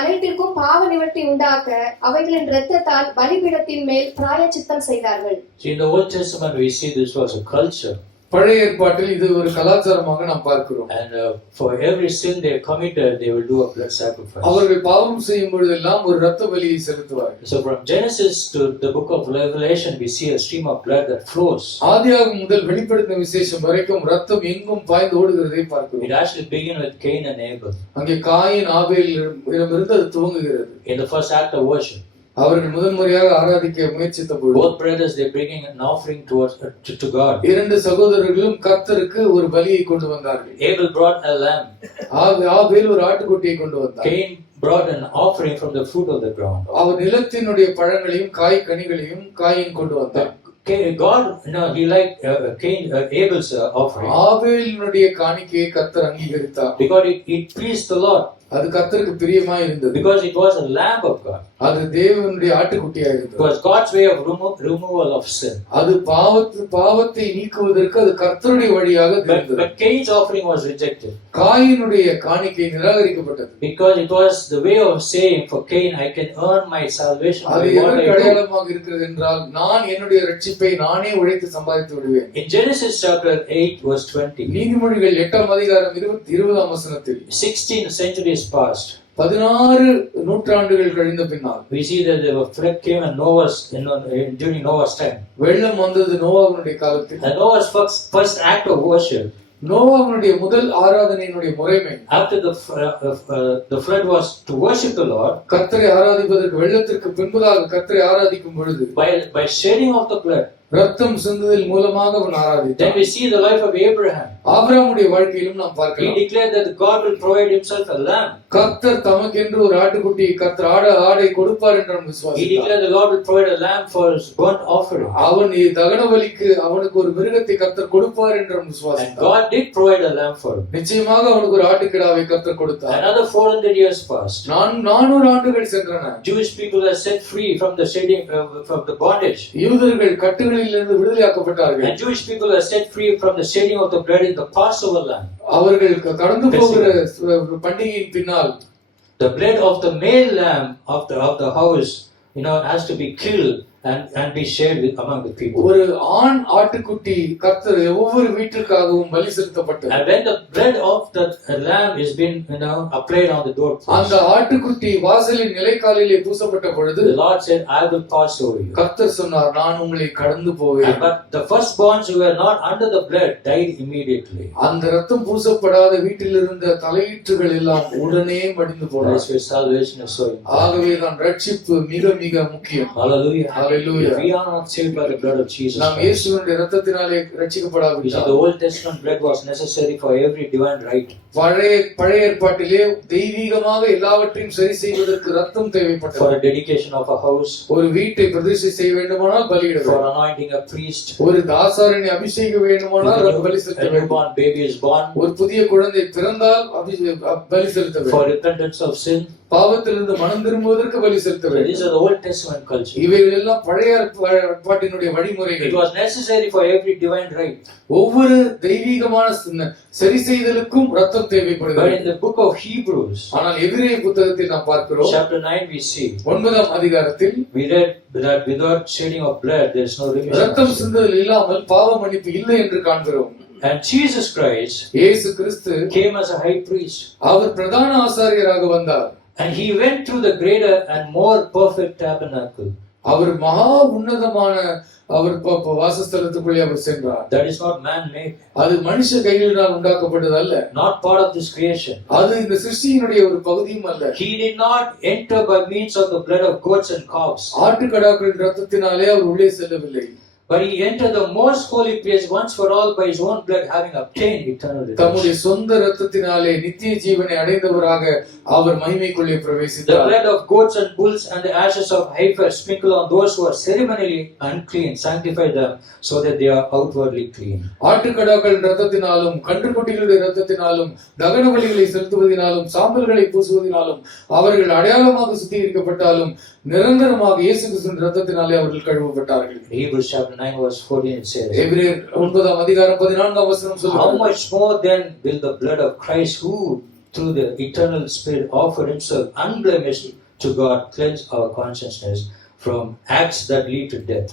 அனைத்திற்கும் பாவ நிவர்த்தி உண்டாக்க அவைகளின் இரத்தத்தால் பலிபீடத்தின் மேல் பிராயச்சித்தம் செய்தார்கள். In the Old Testament we see this was a culture. பழைய ஏற்பாட்டில் இது ஒரு கலாச்சாரமாக நாம் பார்க்கிறோம். And for every sin they committed they will do a blood sacrifice. அவர்கள் பாவம் செய்யும் பொழுதெல்லாம் ஒரு இரத்த பலியை செலுத்துவார்கள். So from Genesis to the book of Revelation we see a stream of blood that flows. ஆதியாகமம் முதல் வெளிப்படுத்தின விசேஷம் வரைக்கும் இரத்தம் எங்கும் பாய்ந்து ஓடுகிறதை பார்க்கிறோம். It actually begins with Cain and Abel. அங்கே காயின் ஆபேலிடமிருந்து அது துவங்குகிறது. In the first act of worship. அவர்கள் முதன்முறையாக ஆராதிக்க முயற்சித்த பொழுது Both brothers they bringing an offering towards to God. இரண்டு சகோதரர்களும் கர்த்தருக்கு ஒரு பலியை கொண்டு வந்தார்கள். Abel brought a lamb. ஆபேல் ஒரு ஆட்டுக்குட்டியை கொண்டு வந்தார். Cain brought an offering from the fruit of the ground. அவர் நிலத்தினுடைய பழங்களையும் காய் கனிகளையும் காயின் கொண்டு வந்தார். God, he liked Abel's offering. ஆபேலினுடைய காணிக்கையை கர்த்தர் அங்கீகரித்தார். Because it pleased the Lord. அது கர்த்தருக்கு பிரியமாய் இருந்தது. Because it was a lamb of God. அது தேவனுடைய ஆட்டுக்குட்டியாக இருந்தது. It was God's way of removal of sin. அது பாவத்தை நீக்குவதற்கு அது கர்த்தருடைய வழியாக இருந்தது. But Cain's offering was rejected. காயினுடைய காணிக்கை நிராகரிக்கப்பட்டது. Because it was the way of saying for Cain, I can earn my salvation by அது what I எதற்கு do. அடையாளமாக இருக்கிறது என்றால் நான் என்னுடைய ரட்சிப்பை நானே உழைத்து சம்பாதித்து விடுவேன். In Genesis chapter 8 verse 20. நீதிமொழிகள் 8ஆம் அதிகாரம் 20ஆம் வசனத்தில் 16 centuries past. 16 நூற்றாண்டுகள் கழிந்த பின்னால் We see that the flood came and during Noah's time. வெள்ளம் வந்தது நோவாவினுடைய காலத்தில். And Noah's first act of worship. நோவாவினுடைய முதல் ஆராதனையினுடைய முறைமை. After the flood was to worship the Lord. கர்த்தரை ஆராதிப்பதற்கு வெள்ளத்திற்கு பின்பதாக கர்த்தரை ஆராதிக்கும் பொழுது By shedding of the blood. ரத்தம் சிந்துதல் மூலமாக அவன் ஆராதித்தான். Then we see the life of Abraham. ஆபிரகாமுடைய வாழ்க்கையிலும் நாம் He பார்க்கலாம். declared that God will provide himself a lamb. கர்த்தர் தமக்கென்று ஒரு ஆட்டுக்குட்டியை கர்த்தர் ஆடை கொடுப்பார் என்று He விசுவாசித்தார். declared the Lord will provide a lamb for his burnt offering. அவன் தகன பலிக்கு அவனுக்கு ஒரு மிருகத்தை கர்த்தர் கொடுப்பார் என்று And விசுவாசித்தார். God did provide a lamb for him. நிச்சயமாக அவனுக்கு ஒரு ஆட்டுக்கிடாவை கர்த்தர் கொடுத்தார். Another 400 years passed. 400 ஆண்டுகள் சென்றன. Jewish people were set free from the shedding from the bondage. யூதர்கள் கட்டுகளிலிருந்து விடுதலையாக்கப்பட்டார்கள். And Jewish people were set free from the shedding of the blood in the Passover lamb. அவர்கள் கடந்து போகிற பண்டிகையின் பின்னால் The blood of the male lamb of the house, has to be killed and be shared among the people. ஒரு ஆண் ஆட்டுக்குட்டி கர்த்தர் ஒவ்வொரு வீட்டுக்காகவும் பலி செலுத்தப்பட்டது. And when the blood of the lamb is been applied on the doorpost. அந்த ஆட்டுக்குட்டி வாசலின் நிலைக்காலிலே பூசப்பட்ட பொழுது The Lord said, I will pass over you. கர்த்தர் சொன்னார், நான் உங்களை கடந்து போவேன். But the firstborns who were not under the blood died immediately. அந்த ரத்தம் பூசப்படாத வீட்டில் இருந்த தலையீற்றுகள் எல்லாம் உடனே மடிந்து போனார். That's why salvation is so important. ஆகவே தான் ரட்சிப்பு மிக மிக முக்கியம். Hallelujah. Hallelujah. Hallelujah. If we are not saved by the blood of Jesus நாம் Christ, இயேசுவினுடைய இரத்தத்தினாலே you see, ரட்சிக்கப்படாவிட்டால் the Old Testament blood was necessary for every divine right. பழைய ஏற்பாட்டிலே தெய்வீகமாக எல்லாவற்றையும் சரி செய்வதற்கு ரத்தம் For தேவைப்பட்டது. a dedication of a house, ஒரு வீட்டை பிரதிஷ்டை செய்ய வேண்டுமானால் பலியிட for வேண்டும். anointing a priest, ஒரு தாசாரனை அபிஷேகம் வேண்டுமானால் அது பலி if செலுத்த a வேண்டும். newborn baby is born, ஒரு புதிய குழந்தை பிறந்தால் பலி செலுத்த for வேண்டும். repentance of sin. பாவத்திலிருந்து மனம் திரும்புவதற்கு பலி செலுத்த So these வேண்டும். are the Old Testament culture. இவைகள் எல்லாம் பழைய ஏற்பாட்டினுடைய வழிமுறைகள். It was necessary for every divine right. ஒவ்வொரு தெய்வீகமான சரி செய்தலுக்கும் ரத்தம் But தேவைப்படுகிறது. in the book of Hebrews, ஆனால் எபிரேய புத்தகத்தில் நாம் பார்க்கிறோம், chapter 9, we see, 9ஆம் அதிகாரத்தில் we read that without shedding of blood, there is no remission. ரத்தம் of sin. சிந்துதல் இல்லாமல் பாவ மன்னிப்பு இல்லை என்று காண்கிறோம். And Jesus Christ இயேசு கிறிஸ்து came as a high priest. அவர் பிரதான ஆசாரியராக வந்தார். And he went through the greater and more perfect tabernacle. அவர் மகா உன்னதமான அவர் வாசஸ்தலத்துக்குள்ளே அவர் சென்றார். That is not man-made, அது மனுஷ கைகளினால் உண்டாக்கப்பட்டது அல்ல. not part of this creation. அது இந்த சிருஷ்டியினுடைய ஒரு பகுதியும் அல்ல. He did not enter by means of the blood of goats and calves, ஆட்டுக்கடாக்களின் ரத்தத்தினாலே அவர் உள்ளே செல்லவில்லை. but he entered the most holy place once for all by his own blood, having obtained eternal தம்முடைய redemption. சொந்த ரத்தத்தினாலே நித்திய ஜீவனை அடைந்தவராக அவர் மகிமைக்குள்ளே The பிரவேசித்தார். blood of goats and bulls and the ashes of heifer sprinkled on those who are ceremonially unclean, sanctify them so that they are outwardly clean. ஆட்டுக்கடாக்களின் ரத்தத்தினாலும் கன்றுக்குட்டிகளுடைய ரத்தத்தினாலும் தகன பலிகளை செலுத்துவதினாலும் சாம்பல்களை பூசுவதினாலும் அவர்கள் அடையாளமாக சுத்திகரிக்கப்பட்டாலும் நிரந்தரமாக இயேசு கிறிஸ்துவின் ரத்தத்தினாலே அவர்கள் கழுவப்பட்டார்கள். Hebrews chapter 9 verse 14 it says, எபிரேயர் 9ஆம் அதிகாரம் 14ஆம் வசனம் how சொல்லுகிறது, much more then will the blood of Christ, who through the eternal Spirit offered himself unblemished to God, cleanse our consciousness from acts that lead to death.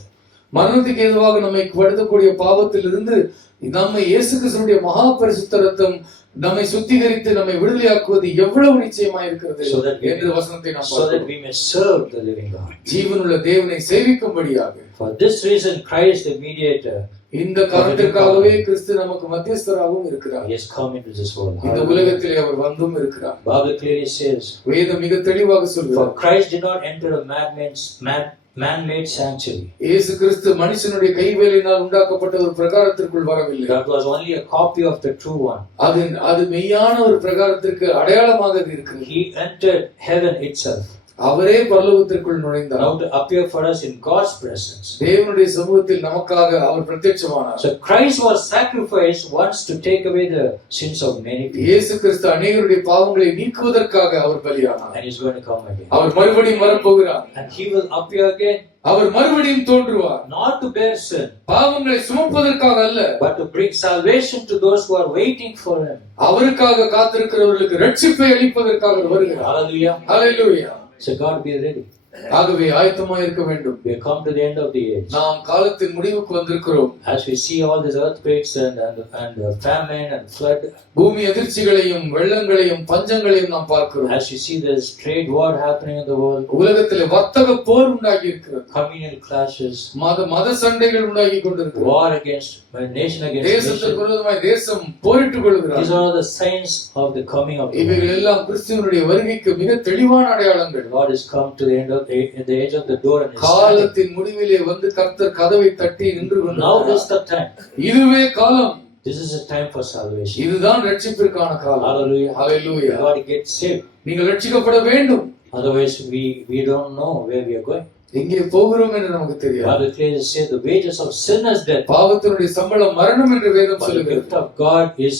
மரணத்துக்கு ஏதுவாக நம்மை படுத்தக்கூடிய பாவத்திலிருந்து நம்மை இயேசு கிறிஸ்துவினுடைய மகா பரிசுத்த ரத்தம் நம்மை சுத்திகரித்து நம்மை விடுதலையாக்குவது எவ்வளவு நிச்சயமாய் இருக்கிறது So that we- என்ற வசனத்தை நாம் so that பார்க்கிறோம். we may serve the living God. ஜீவனுள்ள தேவனை சேவிக்கும்படியாக For this reason Christ the mediator, இந்த காரணத்திற்காகவே கிறிஸ்து நமக்கு மத்தியஸ்தராகவும் இருக்கிறார். he has come into this world. இந்த உலகத்திலே அவர் வந்தும் இருக்கிறார். Bible clearly says, வேதம் மிக தெளிவாக for சொல்கிறது, Christ did not enter a man-made sanctuary. இயேசு கிறிஸ்து மனுஷனுடைய கைவேலையினால் உண்டாக்கப்பட்ட ஒரு பிரகாரத்திற்குள் வரவில்லை. That was only a copy of the true one. அது மெய்யான ஒரு பிரகாரத்திற்கு அடையாளமாக அது இருக்கிறது. He entered heaven itself, அவரே பரலோகத்திற்குள் நுழைந்தார். now to appear for us in God's presence. தேவனுடைய சமூகத்தில் நமக்காக அவர் பிரத்யட்சமானார். So Christ was sacrificed once to take away the sins of many people, இயேசு கிறிஸ்து அநேகருடைய பாவங்களை நீக்குவதற்காக அவர் பலியானார். and he's going to come again. அவர் மறுபடியும் வரப்போகிறார். And he will appear again, அவர் மறுபடியும் தோன்றுவார். not to bear sin, பாவங்களை சுமப்பதற்காக அல்ல, but to bring salvation to those who are waiting for him. அவருக்காக காத்திருக்கிறவர்களுக்கு ரட்சிப்பை அளிப்பதற்காக அவர் வருகிறார். Hallelujah. Hallelujah. So God be ready. ஆகவே ஆயத்தமாக இருக்க வேண்டும். We have come to the end of the age. நாம் காலத்தின் முடிவுக்கு வந்திருக்கிறோம். As we see all these earthquakes and famine and flood, பூமி அதிர்ச்சிகளையும் வெள்ளங்களையும் பஞ்சங்களையும் நாம் பார்க்கிறோம். as we see this trade war happening in the world, உலகத்திலே வர்த்தக போர் உண்டாகி இருக்கிறது. communal clashes, மத சண்டைகள் உண்டாகி கொண்டிருக்கிறது. war against nation against தேசத்திற்கு nation. விரோதமாய் தேசம் போரிட்டுக் These கொள்கிறார். are the signs of the coming of the இவைகள் Lord. எல்லாம் கிறிஸ்துவனுடைய வருகைக்கு மிக தெளிவான அடையாளங்கள். God has come to the end of the edge of the door and is standing. காலத்தின் முடிவிலே வந்து கர்த்தர் கதவை தட்டி நின்று Now கொண்டிருக்கிறார். is the time. இதுவே காலம். This is a time for salvation. இதுதான் ரட்சிப்பிற்கான காலம். Hallelujah. We hallelujah. got to get saved. நீங்கள் ரட்சிக்கப்பட வேண்டும். Otherwise, we don't know where we are going. எங்கே போகிறோம் என்று நமக்கு தெரியாது. Bible clearly says the wages of sin is death. பாவத்தினுடைய சம்பளம் மரணம் என்று வேதம் But the சொல்லுகிறது. gift of God is,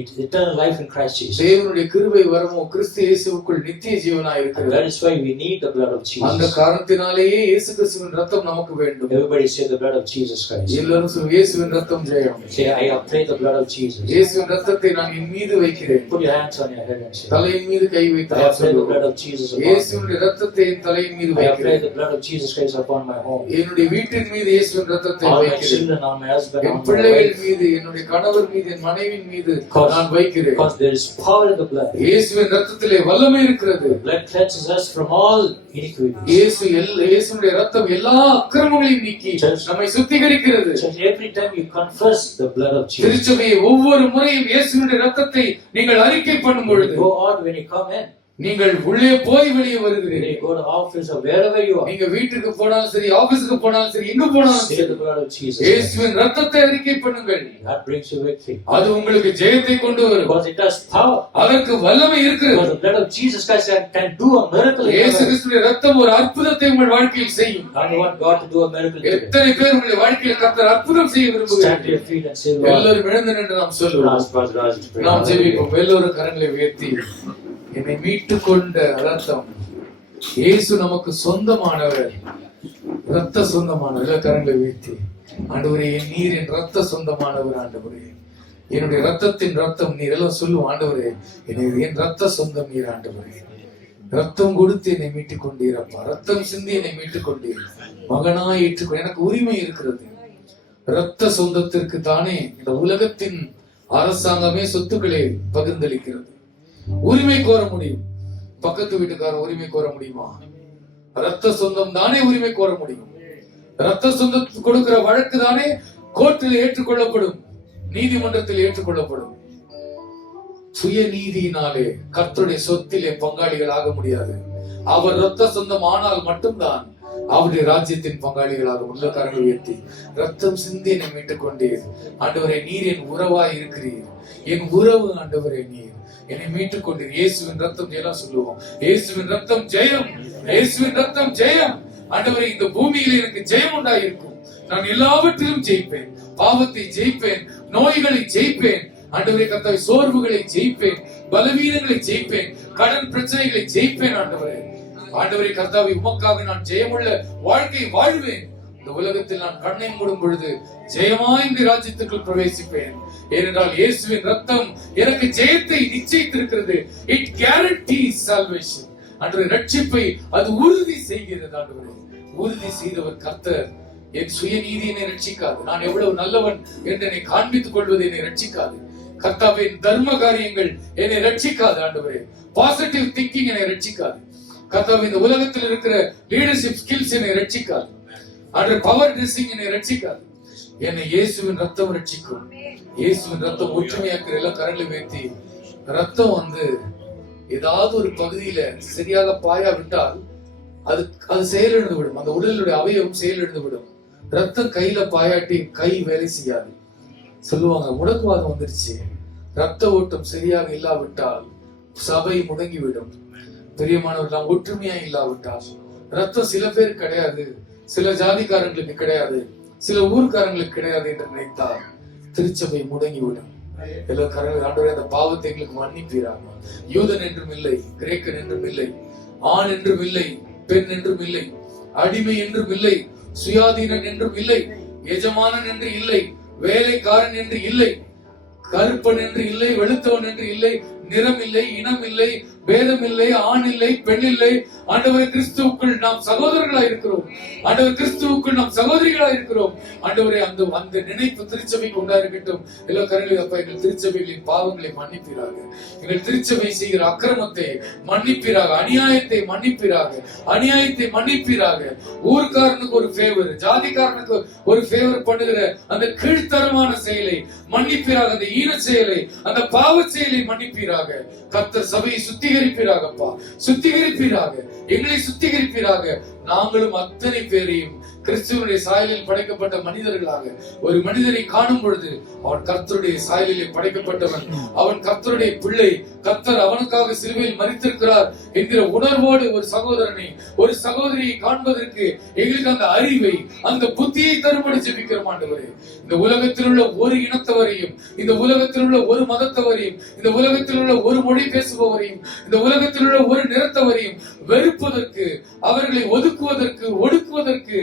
it's eternal life in Christ Jesus. தேவனுடைய கிருபை வரமோ கிறிஸ்து இயேசுவுக்குள் நித்திய ஜீவனாய் And இருக்கிறது. that is why we need the blood of அந்த Jesus. காரணத்தினாலேயே இயேசு கிறிஸ்துவின் ரத்தம் நமக்கு வேண்டும். Everybody say the blood of Jesus Christ. எல்லாரும் சொல்லுங்க, இயேசுவின் ரத்தம் ஜெயம். Say, I have prayed the blood of Jesus. இயேசுவின் ரத்தத்தை நான் என் மீது வைக்கிறேன். Put your hands on your head and say, தலையின் மீது கை வைத்து I have prayed the blood சொல்லுங்க, of Jesus upon me. இயேசுவின் ரத்தத்தை என் தலையின் மீது I have prayed வைக்கிறேன். the blood of Jesus Christ upon my home. என்னுடைய வீட்டின் மீது இயேசுவின் ரத்தத்தை On my வைக்கிறேன். children, on my husband, N on my பிள்ளைகள் wife. மீது, என்னுடைய கணவர் மீது, என் மனைவியின் மீது Because- நான் வைக்கிறேன். Because there is power in the blood. இயேசுவின் ரத்தத்திலே வல்லமை இருக்கிறது. The blood cleanses us from all iniquities. இயேசுவினுடைய ரத்தம் எல்லா அக்கிரமங்களையும் நீக்கி நம்மை சுத்திகரிக்கிறது. So every time you confess the blood of Jesus, திருச்சபையை ஒவ்வொரு முறையும் இயேசுவினுடைய ரத்தத்தை நீங்கள் அறிக்கை பண்ணும் when பொழுது, you go out, when you come in, நீங்கள் உள்ளே போய் வெளியே வருகிறீர்கள். You go to office or wherever you are. நீங்க வீட்டுக்கு போனாலும் சரி, ஆபீஸ்க்கு போனாலும் சரி, எங்க போனாலும் Say சரி, the blood of Jesus. இயேசுவின் ரத்தத்தை அறிக்கை பண்ணுங்கள். That brings you victory. அது உங்களுக்கு ஜெயத்தை கொண்டு வரும். Because it has power. அதற்கு வல்லமை இருக்கிறது. Because the blood of Jesus Christ can do a miracle. இயேசு கிறிஸ்துவின் ரத்தம் ஒரு அற்புதத்தை உங்கள் வாழ்க்கையில் செய்யும். I want God to do a miracle today. எத்தனை பேர் உங்கள் வாழ்க்கையில் கர்த்தர் அற்புதம் செய்ய Stand to விரும்புகிறார்கள்? your feet and say, Lord. எல்லாரும் எழுந்து நின்று நாம் சொல்லுவோம். Ask Brother Raj to pray. நாம் ஜெபிப்போம். எல்லோரும் கரங்களை உயர்த்தி, என்னை மீட்டுக் கொண்ட ரத்தம், இயேசு நமக்கு சொந்தமானவர், ரத்த சொந்தமானவர். கரங்களை உயர்த்தி, ஆண்டவரே நீர் என் ரத்த சொந்தமானவர். ஆண்டவரே என்னுடைய ரத்தத்தின் ரத்தம் நீர். எல்லாம் சொல்லுவோம், ஆண்டவரே என் ரத்த சொந்தம் நீர். ஆண்டவரே ரத்தம் கொடுத்து என்னை மீட்டுக் கொண்டீரப்பா, ரத்தம் சிந்தி என்னை மீட்டுக் கொண்டீர். மகனாய் ஏற்றுக்கொண்டு எனக்கு உரிமை இருக்கிறது. ரத்த சொந்தத்திற்கு தானே இந்த உலகத்தின் அரசாங்கமே சொத்துக்களை பகிர்ந்தளிக்கிறது. உரிமை கோர முடியும். பக்கத்து வீட்டுக்காரர் உரிமை கோர முடியுமா? ரத்த சொந்தம் தானே உரிமை கோர முடியும். ரத்த சொந்தம் கொடுக்கிற வழக்கு தானே கோர்ட்டில் ஏற்றுக்கொள்ளப்படும், நீதிமன்றத்தில் ஏற்றுக்கொள்ளப்படும். சுய நீதியினாலே கர்த்தருடைய சொத்திலே பங்காளிகள் ஆக முடியாது. அவர் ரத்த சொந்தம் ஆனால் மட்டும்தான் அவருடைய ராஜ்யத்தின் பங்காளிகளாக உள்ள கரங்கள் உயர்த்தி, ரத்தம் சிந்தி என்னை மீட்டுக் கொண்டீர். ஆண்டவரே நீர் என் உறவாய் இருக்கிறீர். என் உறவு ஆண்டவரே நீர் என்னை மீட்டுக் கொண்டீர். இயேசுவின் ரத்தம் எல்லாம் சொல்லுவோம். இயேசுவின் ரத்தம் ஜெயம், இயேசுவின் ரத்தம் ஜெயம். ஆண்டவரே இந்த பூமியில எனக்கு ஜெயம் உண்டாயிருக்கும். நான் எல்லாவற்றிலும் ஜெயிப்பேன். பாவத்தை ஜெயிப்பேன், நோய்களை ஜெயிப்பேன். ஆண்டவரே கர்த்தாவே சோர்வுகளை ஜெயிப்பேன், பலவீனங்களை ஜெயிப்பேன், கடன் பிரச்சனைகளை ஜெயிப்பேன். ஆண்டவரே கர்த்தாவே உமக்காக நான் ஜெயமுள்ள வாழ்க்கை வாழ்வேன். இந்த உலகத்தில் நான் கண்ணை மூடும் பொழுது ஜெயமாய் இந்த ராஜ்யத்துக்குள் பிரவேசிப்பேன். ஏனென்றால் இயேசுவின் ரத்தம் எனக்கு ஜெயத்தை நிச்சயித்திருக்கிறது. It guarantees salvation. ஆண்டவரே ரட்சிப்பை அது உறுதி செய்கிறது. ஆண்டவரே உறுதி செய்தவர் கர்த்தர். என் சுயநீதி என்னை ரட்சிக்காது. நான் எவ்வளவு நல்லவன் என்று என்னை காண்பித்துக் கொள்வது என்னை ரட்சிக்காது. கர்த்தாவின் தர்ம காரியங்கள் என்னை ரட்சிக்காது. ஆண்டவரே பாசிட்டிவ் திங்கிங் என்னை ரட்சிக்காது. கர்த்தாவே இந்த உலகத்தில் இருக்கிற லீடர்ஷிப் ஸ்கில்ஸ் என்னை ரட்சிக்காது. ஆண்டவரே பவர் ட்ரெஸ்ஸிங் என்னை ரட்சிக்காது. என்னை இயேசுவின் ரத்தம் ரட்சிக்கும். இயேசுவின் ரத்தம் ஒற்றுமையாக்குற எல்லா கரங்களை உயர்த்தி, ரத்தம் ஏதாவது ஒரு பகுதியில சரியாக பாயா விட்டால் அது செயலிழந்து விடும். அந்த உடலுடைய அவயவம் செயலிழந்து விடும். ரத்தம் கையில பாயாட்டி கை வேலை செய்யாது. சொல்லுவாங்க முடக்குவாதம் வந்துருச்சு, ரத்த ஓட்டம் சரியாக இல்லாவிட்டால் சபை முடங்கிவிடும். பிரியமானவர், நாம் ஒற்றுமையா இல்லாவிட்டால், ரத்தம் சில பேர் கிடையாது, சில ஜாதிக்காரங்களுக்கு கிடையாது, சில ஊர்க்காரங்களுக்கு கிடையாது என்று நினைத்தால் திருச்சபை முடங்கிவிடும். எல்லா காரங்களும் ஆண்டவரே அந்த பாவத்தை எங்களுக்கு மன்னிப்பீராக. யூதன் என்றும் இல்லை, கிரேக்கன் என்றும் இல்லை, ஆண் என்றும் இல்லை, பெண் என்றும் இல்லை, அடிமை என்றும் இல்லை, சுயாதீனன் என்றும் இல்லை, எஜமானன் என்று இல்லை, வேலைக்காரன் என்று இல்லை, கருப்பன் என்று இல்லை, வெளுத்தவன் என்று இல்லை, நிறம் இல்லை, இனம் இல்லை, பேதம் இல்லை, ஆண் இல்லை, பெண் இல்லை. ஆண்டவரே கிறிஸ்துவுக்குள் நாம் சகோதரர்களா இருக்கிறோம். ஆண்டவர் கிறிஸ்துவுக்குள் நாம் சகோதரிகளா இருக்கிறோம். ஆண்டவரே அந்த நினைப்பு திருச்சபைக்கு உண்டாயிருக்கட்டும். எல்லா கரங்களையும் அப்பா எங்கள் திருச்சபைகளின் பாவங்களை மன்னிப்பீராக. எங்கள் திருச்சபை செய்கிற அக்கிரமத்தை மன்னிப்பீராக, அநியாயத்தை மன்னிப்பீராக, அநியாயத்தை மன்னிப்பீராக. ஊர்க்காரனுக்கு ஒரு ஃபேவர், ஜாதிக்காரனுக்கு ஒரு ஃபேவர் பண்ணுகிற அந்த கீழ்த்தரமான செயலை மன்னிப்பீராக. அந்த ஈன செயலை, அந்த பாவ செயலை மன்னிப்பீராக. கர்த்தர் சபையை சுத்திகரிப்பீராகப்பா, சுத்திகரிப்பீராக, எங்களை சுத்திகரிப்பீராக. நாங்களும் அத்தனை பேரையும் கிறிஸ்துவனுடைய சாயலில் படைக்கப்பட்ட மனிதர்களாக ஒரு மனிதனை காணும் பொழுது அவன் கர்த்தருடைய சாயலிலே படைக்கப்பட்டவன், அவன் கர்த்தருடைய பிள்ளை, கர்த்தர் அவனுக்காக சிலுவையில் மரித்திருக்கிறார் என்கிற உணர்வோடு ஒரு சகோதரனை, ஒரு சகோதரியை காண்பதற்கு எங்களுக்கு அந்த அறிவை, அந்த புத்தியை தரும்படி ஜெபிக்கிறோம். ஆண்டவரே இந்த உலகத்தில் உள்ள ஒரு இனத்தவரையும், இந்த உலகத்தில் உள்ள ஒரு மதத்தவரையும், இந்த உலகத்தில் உள்ள ஒரு மொழி பேசுபவரையும், இந்த உலகத்தில் உள்ள ஒரு நிறத்தவரையும் வெறுப்பதற்கு, அவர்களை ஒதுக்குவதற்கு, ஒடுக்குவதற்கு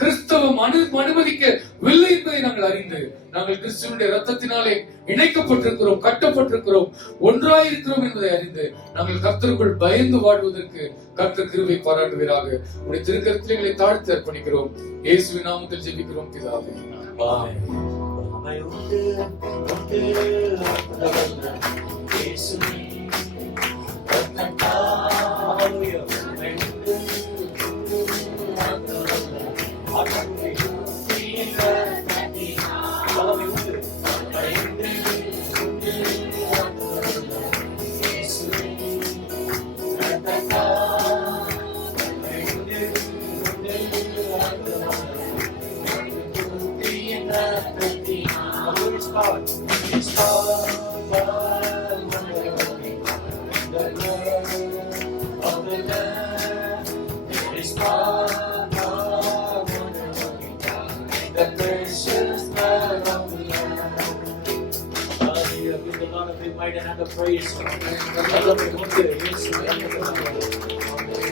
கிறிஸ்தவம் அனுமதிக்கவில்லை என்பதை நாங்கள் அறிந்து, நாங்கள் கிறிஸ்துவனுடைய ரத்தத்தினாலே இணைக்கப்பட்டிருக்கிறோம், கட்டப்பட்டிருக்கிறோம், ஒன்றாயிருக்கிறோம் என்பதை அறிந்து நாங்கள் கர்த்தருக்குள் பயந்து வாழ்வதற்கு கர்த்தர் கிருபை பாராட்டுவீராக. உடைய திருக்கரத்தில் எங்களை தாழ்த்தி அர்ப்பணிக்கிறோம். இயேசுவின் நாமத்தில் ஜெபிக்கிறோம் பிதாவே. we might and the praise. வல்லமை உண்டு. இயேசுவின் நாமத்தினாலே.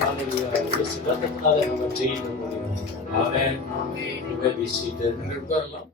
Hallelujah. இயேசு ரத்தத்தினாலே நம்ம ஜெயிக்க முடியும். Amen. You may be seated. உட்காரலாம்.